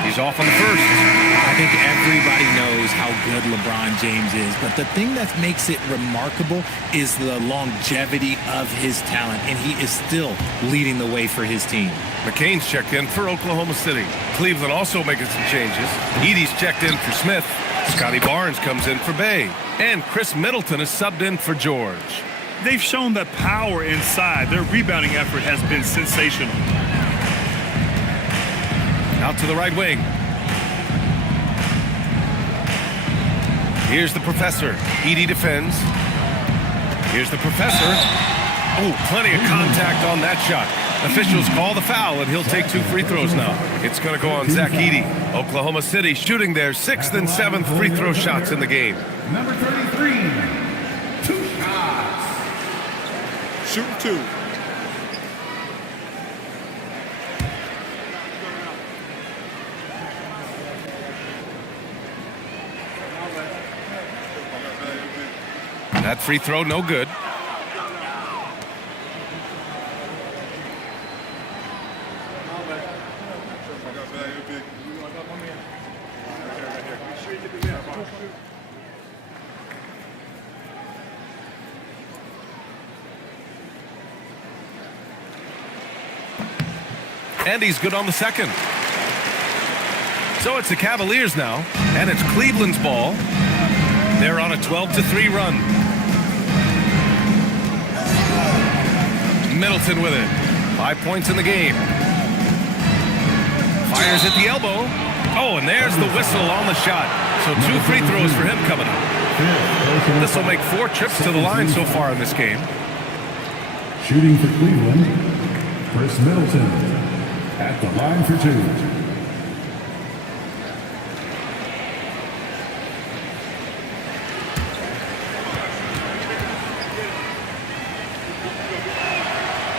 He's off on the first. I think everybody knows how good LeBron James is, but the thing that makes it remarkable is the longevity of his talent, and he is still leading the way for his team. McCain's checked in for Oklahoma City. Cleveland also making some changes. Edie's checked in for Smith. Scotty Barnes comes in for Bay. And Chris Middleton is subbed in for George. They've shown that power inside. Their rebounding effort has been sensational. Out to the right wing. Here's the professor. Edie defends. Here's the professor. Oh, plenty of contact on that shot. Officials call the foul, and he'll take 2 free throws now. It's going to go on Zach Edey. Oklahoma City shooting their 6th and 7th free throw shots in the game. Number 33, 2 shots. Shooting 2. That free throw, no good. And he's good on the second. So it's the Cavaliers now, and it's Cleveland's ball. They're on a 12-3 run. Middleton with it. 5 points in the game. Fires at the elbow. Oh, and there's the whistle on the shot. So 2 free throws for him coming up. This will make 4 trips to the line so far in this game. Shooting for Cleveland, Chris Middleton at the line for 2.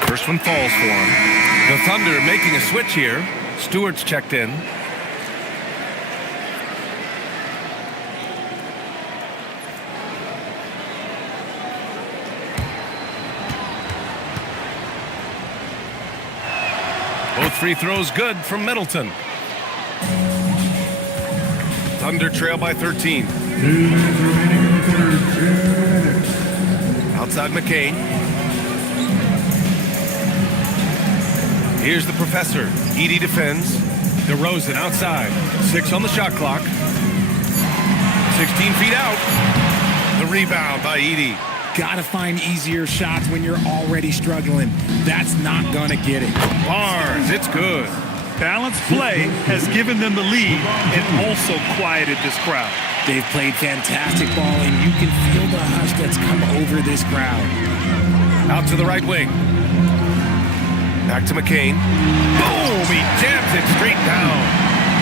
First one falls for him. The Thunder making a switch here. Stewart's checked in. Both free throws good from Middleton. Thunder trail by 13. 2 minutes remaining in the third. 2 minutes. Outside McCain. Here's the professor. Edie defends. DeRozan outside. 6 on the shot clock. 16 feet out. The rebound by Edie. Gotta find easier shots when you're already struggling. That's not gonna get it. Barnes, it's good. Balanced play has given them the lead and also quieted this crowd. They've played fantastic ball, and you can feel the hush that's come over this crowd. Out to the right wing. Back to McCain. Boom! He jams it straight down.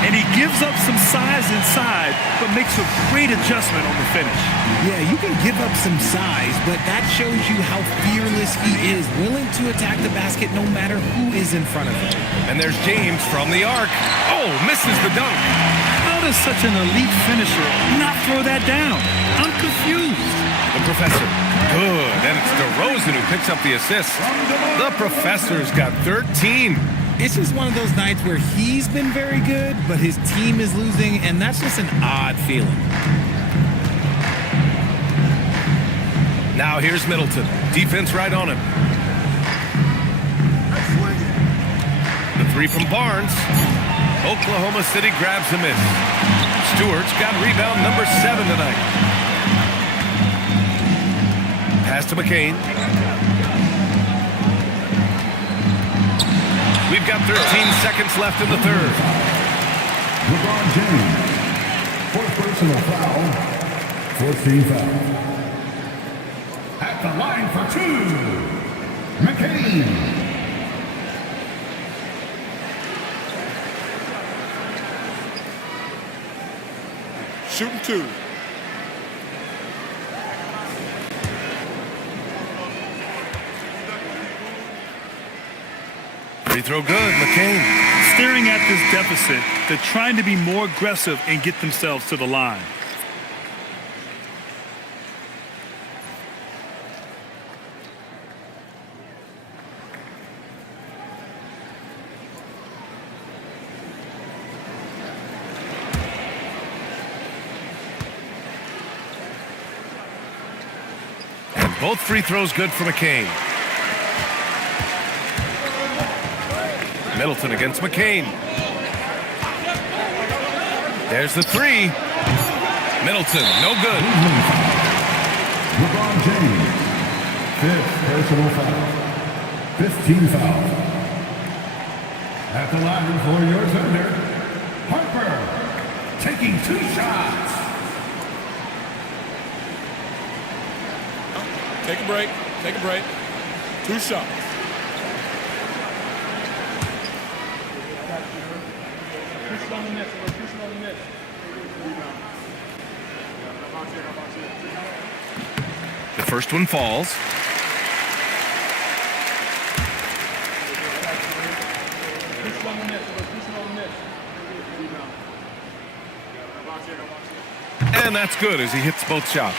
And he gives up some size inside, but makes a great adjustment on the finish. Yeah, you can give up some size, but that shows you how fearless he is, willing to attack the basket no matter who is in front of him. And there's James from the arc. Oh, misses the dunk. How does such an elite finisher not throw that down? I'm confused. The professor. Good. And it's DeRozan who picks up the assist. The professor's got 13. It's just one of those nights where he's been very good, but his team is losing, and that's just an odd feeling. Now here's Middleton. Defense right on him. The 3 from Barnes. Oklahoma City grabs the miss. Stewart's got rebound number 7 tonight. Pass to McCain. We've got 13 seconds left in the third. LeBron James, 4th personal foul, 14th foul. the line for two, McCain. Shooting two. Free throw good, McCain. Staring at this deficit, they're trying to be more aggressive and get themselves to the line. And both free throws good for McCain. Middleton against McCain. There's the three. Middleton, no good. LeBron James, 5th personal foul. 15 foul. At the line for your Thunder, Harper, taking 2 shots. Take a break. Take a break. 2 shots. The first one falls. And that's good as he hits both shots.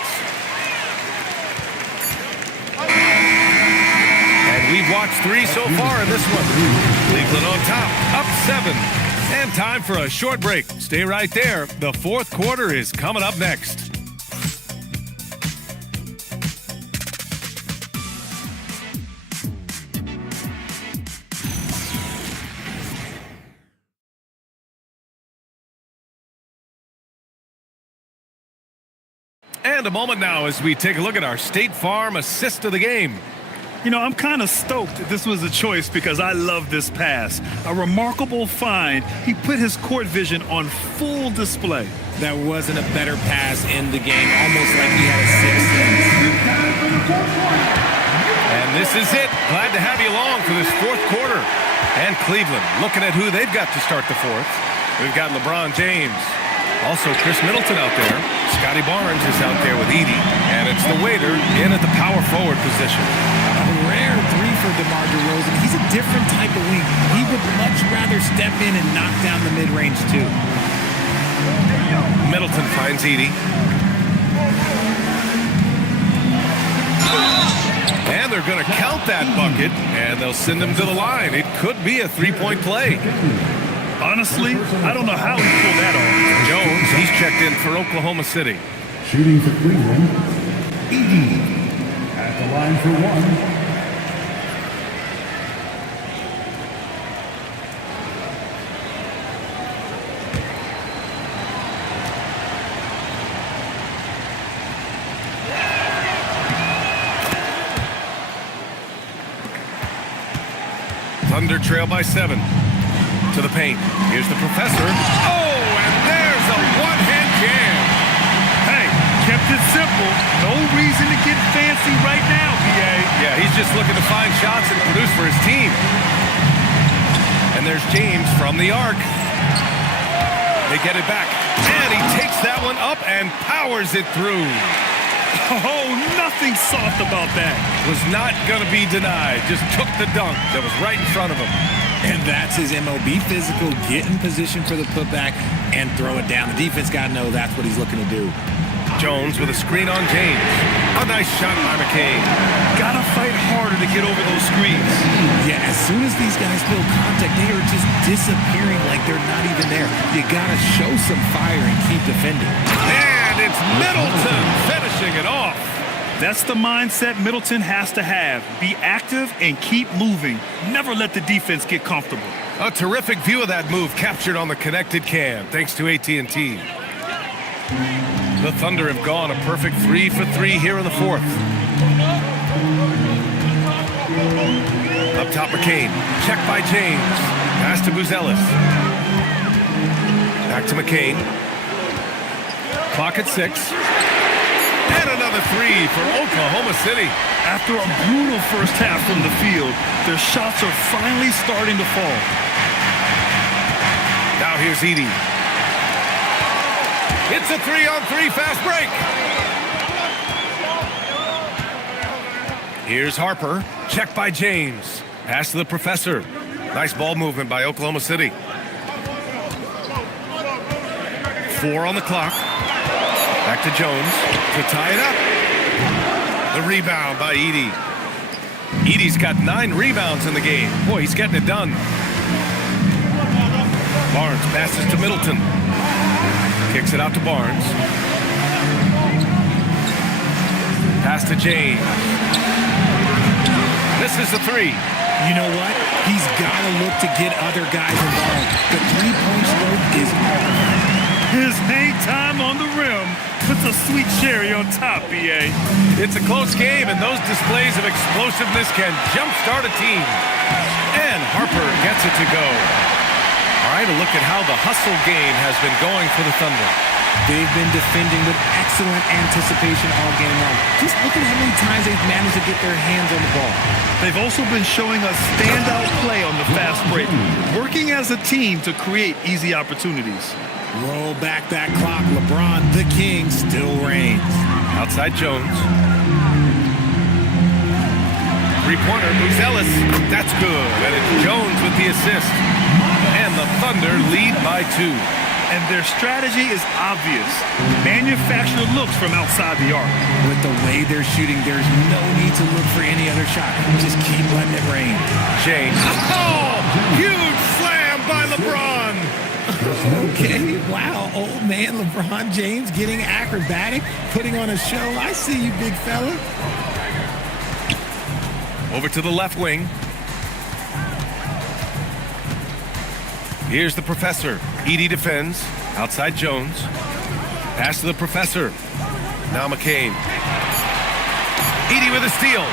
And we've watched 3 so far in this one. Cleveland on top, up 7. And time for a short break. Stay right there. The fourth quarter is coming up next. And a moment now as we take a look at our State Farm assist of the game. You know, I'm kind of stoked this was a choice because I love this pass. A remarkable find. He put his court vision on full display. There wasn't a better pass in the game, almost like he had a sixth sense. And this is it. Glad to have you along for this fourth quarter. And Cleveland looking at who they've got to start the fourth. We've got LeBron James. Also Chris Middleton out there. Scotty Barnes is out there with Edie. And it's the waiter in at the power forward position. A rare three for DeMar DeRozan. He's a different type of wing. He would much rather step in and knock down the mid-range too. Middleton finds Edie. And they're going to count that bucket, and they'll send him to the line. It could be a three-point play. Honestly, I don't know how he pulled that off. Jones, he's checked in for Oklahoma City. Shooting for Cleveland, Edie. At the line for 1. Thunder trail by 7. To the paint. Here's the professor. Oh, and there's a one-hand jam. Hey, kept it simple. No reason to get fancy right now, BA. Yeah, he's just looking to find shots and produce for his team. And there's James from the arc. They get it back. And he takes that one up and powers it through. Oh, nothing soft about that. Was not going to be denied. Just took the dunk that was right in front of him. And that's his MO. Be physical, get in position for the putback, and throw it down. The defense got to know that's what he's looking to do. Jones with a screen on James. A nice shot by McCain. Gotta fight harder to get over those screens. Yeah, as soon as these guys feel contact, they are just disappearing like they're not even there. You gotta show some fire and keep defending. And it's Middleton finishing it off. That's the mindset Middleton has to have. Be active and keep moving. Never let the defense get comfortable. A terrific view of that move captured on the connected cam, thanks to AT&T. The Thunder have gone a perfect 3 for 3 here in the fourth. Up top, McCain. Check by James. Pass to Buzelis. Back to McCain. Clock at 6. And another three for Oklahoma City. After a brutal first half from the field, their shots are finally starting to fall. Now here's Edey. It's a 3-on-3 fast break. Here's Harper. Check by James. Pass to the professor. Nice ball movement by Oklahoma City. 4 on the clock. Back to Jones to tie it up. The rebound by Edey. Edey's got 9 rebounds in the game. Boy, he's getting it done. Barnes passes to Middleton. Kicks it out to Barnes. Pass to James. This is the 3. You know what? He's got to look to get other guys involved. The three-point stroke is on. His hang time on the rim puts a sweet cherry on top, BA. It's a close game, and those displays of explosiveness can jumpstart a team. And Harper gets it to go. All right, a look at how the hustle game has been going for the Thunder. They've been defending with excellent anticipation all game long. Just look at how many times they've managed to get their hands on the ball. They've also been showing a standout play on the fast break, working as a team to create easy opportunities. Roll back that clock. LeBron, the king, still reigns. Outside Jones. Three-pointer moves Ellis. That's good. And it's Jones with the assist. And the Thunder lead by 2. And their strategy is obvious. Manufacture looks from outside the arc. With the way they're shooting, there's no need to look for any other shot. Just keep letting it rain. James. Oh! Huge slam by LeBron! Okay, wow. Old man LeBron James getting acrobatic, putting on a show. I see you, big fella. Over to the left wing. Here's the professor. Edey defends. Outside Jones. Pass to the professor. Now McCain. Edey with a steal.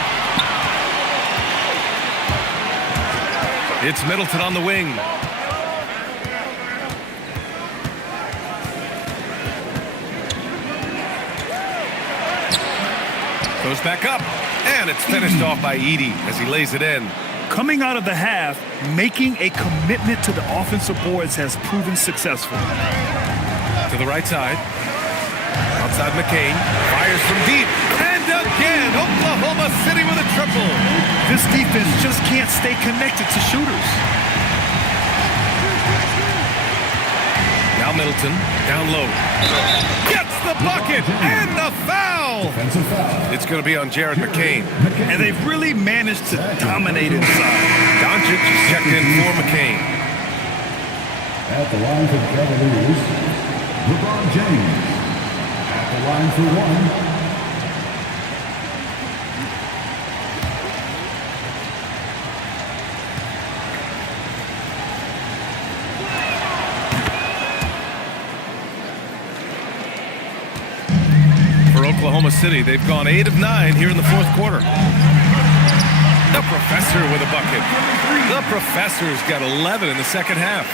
It's Middleton on the wing. Goes back up. And it's finished off by Edey as he lays it in. Coming out of the half, making a commitment to the offensive boards has proven successful. To the right side. Outside McCain. Fires from deep. And again, Oklahoma City with a triple. This defense just can't stay connected to shooters. Now Middleton, down low. Gets the bucket and the foul. It's going to be on Jared McCain. And they've really managed to dominate inside. Doncic is checked in for McCain. At the line for the Cavaliers, LeBron James. At the line for 1. Oklahoma City, they've gone 8 of 9 here in the 4th quarter. The professor with a bucket. The professor's got 11 in the second half.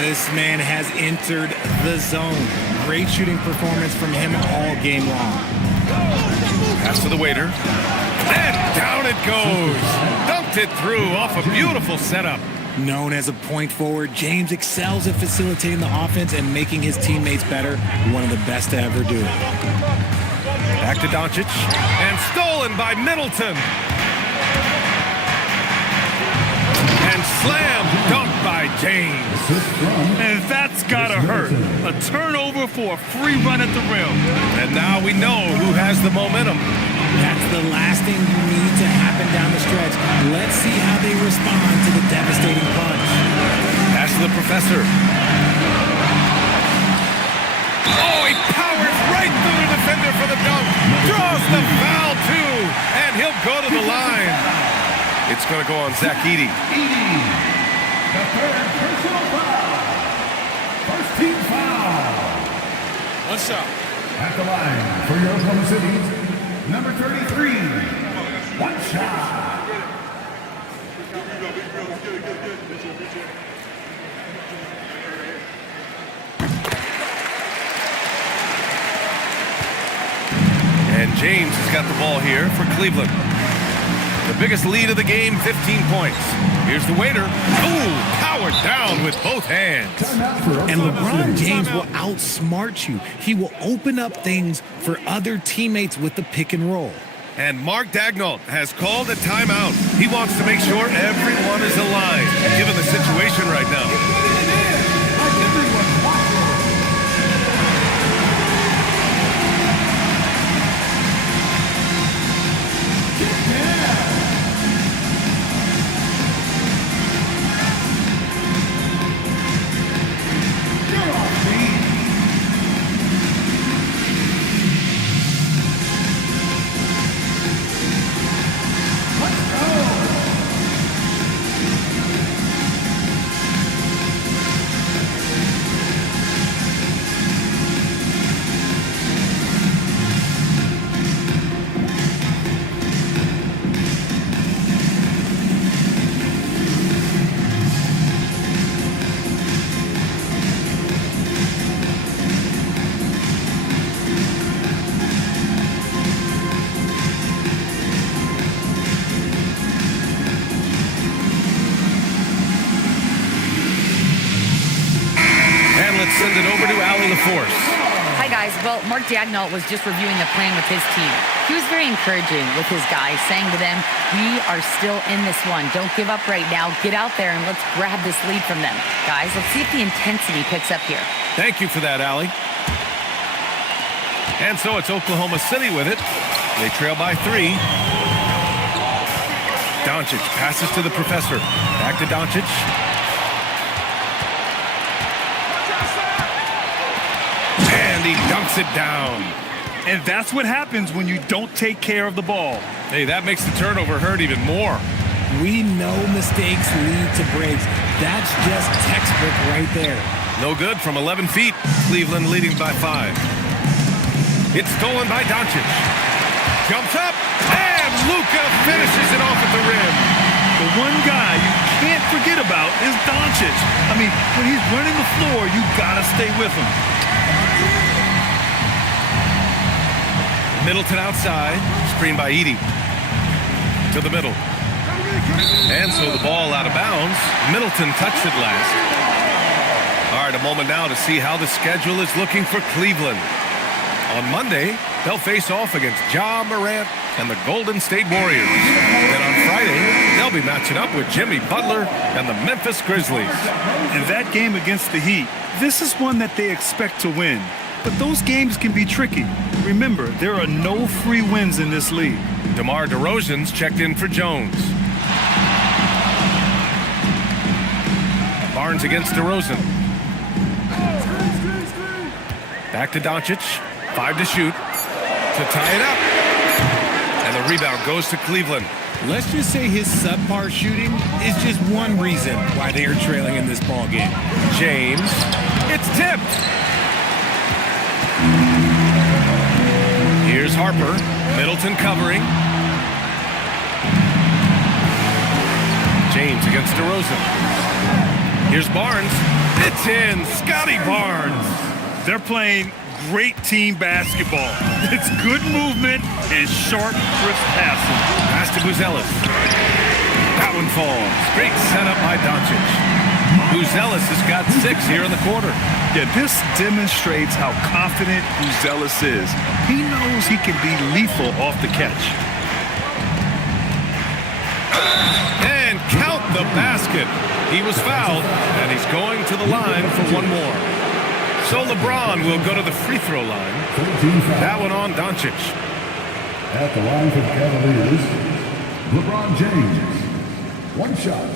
This man has entered the zone. Great shooting performance from him all game long. Pass to the waiter. And down it goes. Dunked it through off a beautiful setup. Known as a point forward, James excels at facilitating the offense and making his teammates better. One of the best to ever do it. Back to Doncic. And stolen by Middleton. And slam dunked by James. And that's gotta hurt. A turnover for a free run at the rim. And now we know who has the momentum. That's the last thing you need to happen down the stretch. Let's see how they respond to the devastating punch. Pass to the professor. Oh, he powers right through the defender for the dunk. Draws the foul, too. And he'll go to the line. It's going to go on Zach Edey. The third personal foul. First team foul. What's up? At the line for your Oklahoma City, number 33, one shot. James has got the ball here for Cleveland. The biggest lead of the game, 15 points. Here's the waiter. Oh, powered down with both hands. And LeBron James will outsmart you. He will open up things for other teammates with the pick and roll. And Mark Daigneault has called a timeout. He wants to make sure everyone is aligned, given the situation right now. Send it over to Allie LaForce. Hi, guys. Well, Mark Daigneault was just reviewing the plan with his team. He was very encouraging with his guys, saying to them, we are still in this one. Don't give up right now. Get out there and let's grab this lead from them. Guys, let's see if the intensity picks up here. Thank you for that, Allie. And so it's Oklahoma City with it. They trail by 3. Doncic passes to the professor. Back to Doncic. And he dunks it down. And that's what happens when you don't take care of the ball. Hey, that makes the turnover hurt even more. We know mistakes lead to breaks. That's just textbook right there. No good from 11 feet. Cleveland leading by 5. It's stolen by Doncic. Jumps up, and Luka finishes it off at the rim. The one guy you can't forget about is Doncic. I mean, when he's running the floor, you gotta stay with him. Middleton outside, screened by Edey. To the middle. And so the ball out of bounds. Middleton touched it last. All right, a moment now to see how the schedule is looking for Cleveland. On Monday, they'll face off against Ja Morant and the Golden State Warriors. Then on Friday, they'll be matching up with Jimmy Butler and the Memphis Grizzlies. And that game against the Heat, this is one that they expect to win. But those games can be tricky. Remember, there are no free wins in this league. DeMar DeRozan's checked in for Jones. Barnes against DeRozan. Back to Doncic. 5 to shoot. To tie it up. And the rebound goes to Cleveland. Let's just say his subpar shooting is just one reason why they are trailing in this ball game. James. It's tipped. Here's Harper. Middleton covering. James against DeRozan. Here's Barnes. It's in. Scotty Barnes. They're playing great team basketball. It's good movement and sharp, crisp passing. Pass to Buzelis. That one falls. Great setup by Doncic. Buzelis has got 6 here in the quarter. Yeah, this demonstrates how confident Buzelis is. He knows he can be lethal off the catch. And count the basket. He was fouled, and he's going to the line for one more. So LeBron will go to the free throw line. That one on Doncic. At the line for the Cavaliers, LeBron James. 1 shot.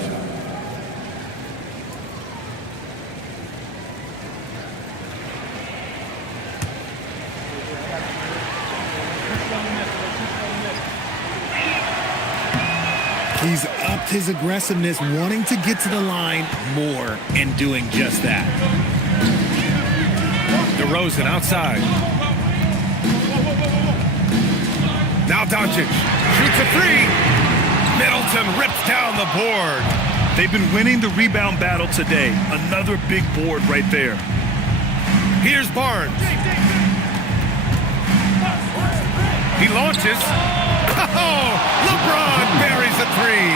He's upped his aggressiveness, wanting to get to the line more and doing just that. DeRozan outside. Now Doncic shoots a 3. Middleton rips down the board. They've been winning the rebound battle today. Another big board right there. Here's Barnes. He launches. Oh, LeBron buries a three.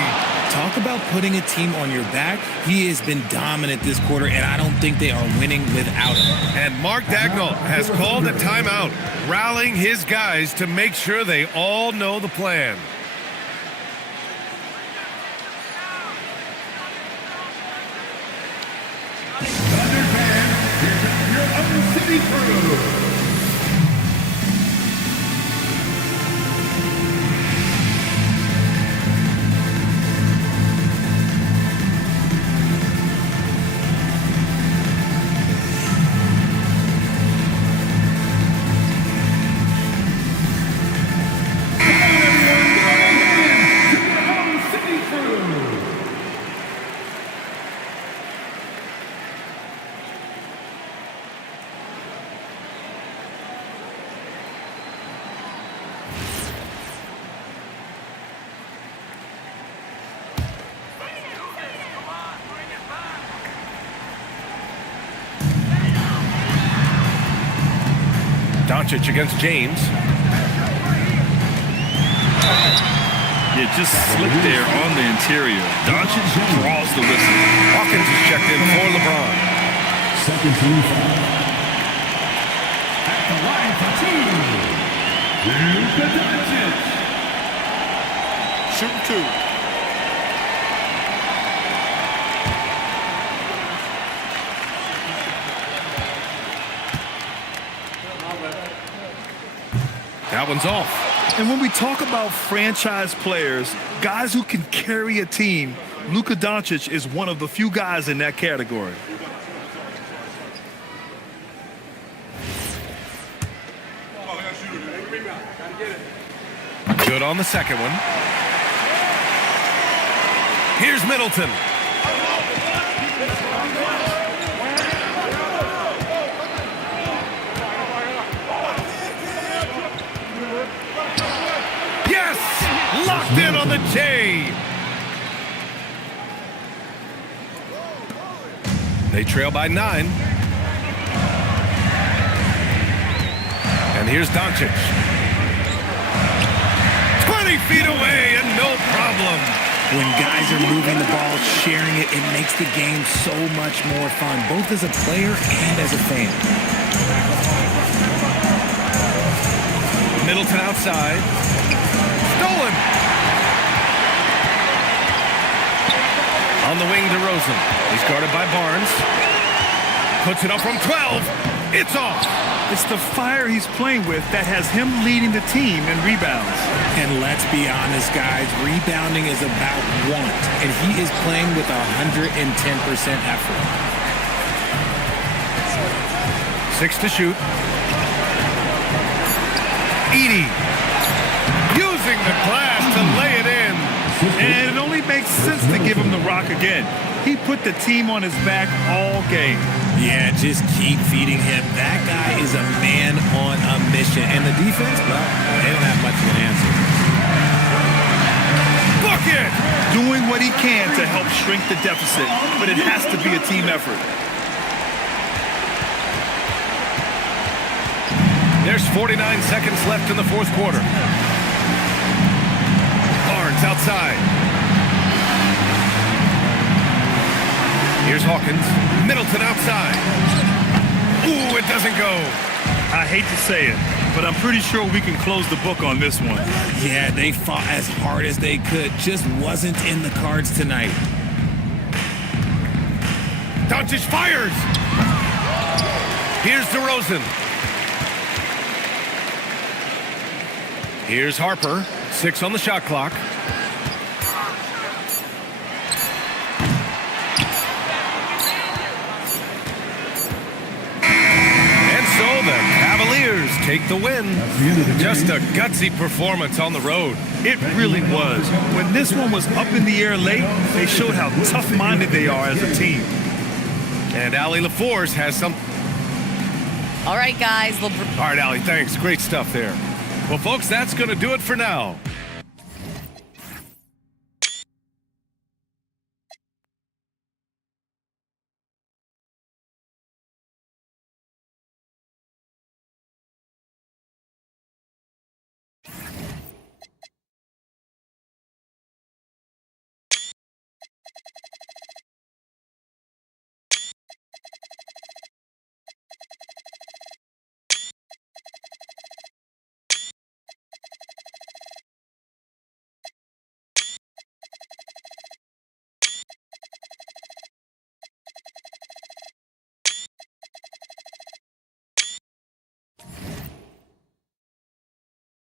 Talk about putting a team on your back. He has been dominant this quarter, and I don't think they are winning without him. And Mark Daigneault has called a timeout, rallying his guys to make sure they all know the plan. Doncic against James. Yeah, just slick there on the interior. Doncic draws the whistle. Hawkins is checked in for LeBron. Second team foul. At the line for two. Luka Doncic. Shooting two. That one's off. And when we talk about franchise players, guys who can carry a team, Luka Doncic is one of the few guys in that category. Good on the second one. Here's Middleton. Yes! Locked in on the J. They trail by 9. And here's Doncic. 20 feet away and no problem. When guys are moving the ball, sharing it, it makes the game so much more fun, both as a player and as a fan. Middleton outside. Stolen. On the wing, DeRozan. He's guarded by Barnes. Puts it up from 12. It's off. It's the fire he's playing with that has him leading the team in rebounds. And let's be honest, guys, rebounding is about want, and he is playing with 110% effort. 6 to shoot. Edie using the glass to lay it in. And it only makes sense to give him the rock again. He put the team on his back all game. Yeah, just keep feeding him. That guy is a man on a mission. And the defense, well, they don't have much of an answer. Bucket! Doing what he can to help shrink the deficit, but it has to be a team effort. There's 49 seconds left in the fourth quarter. Barnes outside. Here's Hawkins. Middleton outside. Ooh, it doesn't go. I hate to say it, but I'm pretty sure we can close the book on this one. Yeah, they fought as hard as they could. Just wasn't in the cards tonight. Doncic fires. Here's DeRozan. Here's Harper. 6 on the shot clock. And so the Cavaliers take the win. Just a gutsy performance on the road. It really was. When this one was up in the air late, they showed how tough-minded they are as a team. And Allie LaForce has some. All right, guys. All right, Allie, thanks. Great stuff there. Well, folks, that's going to do it for now.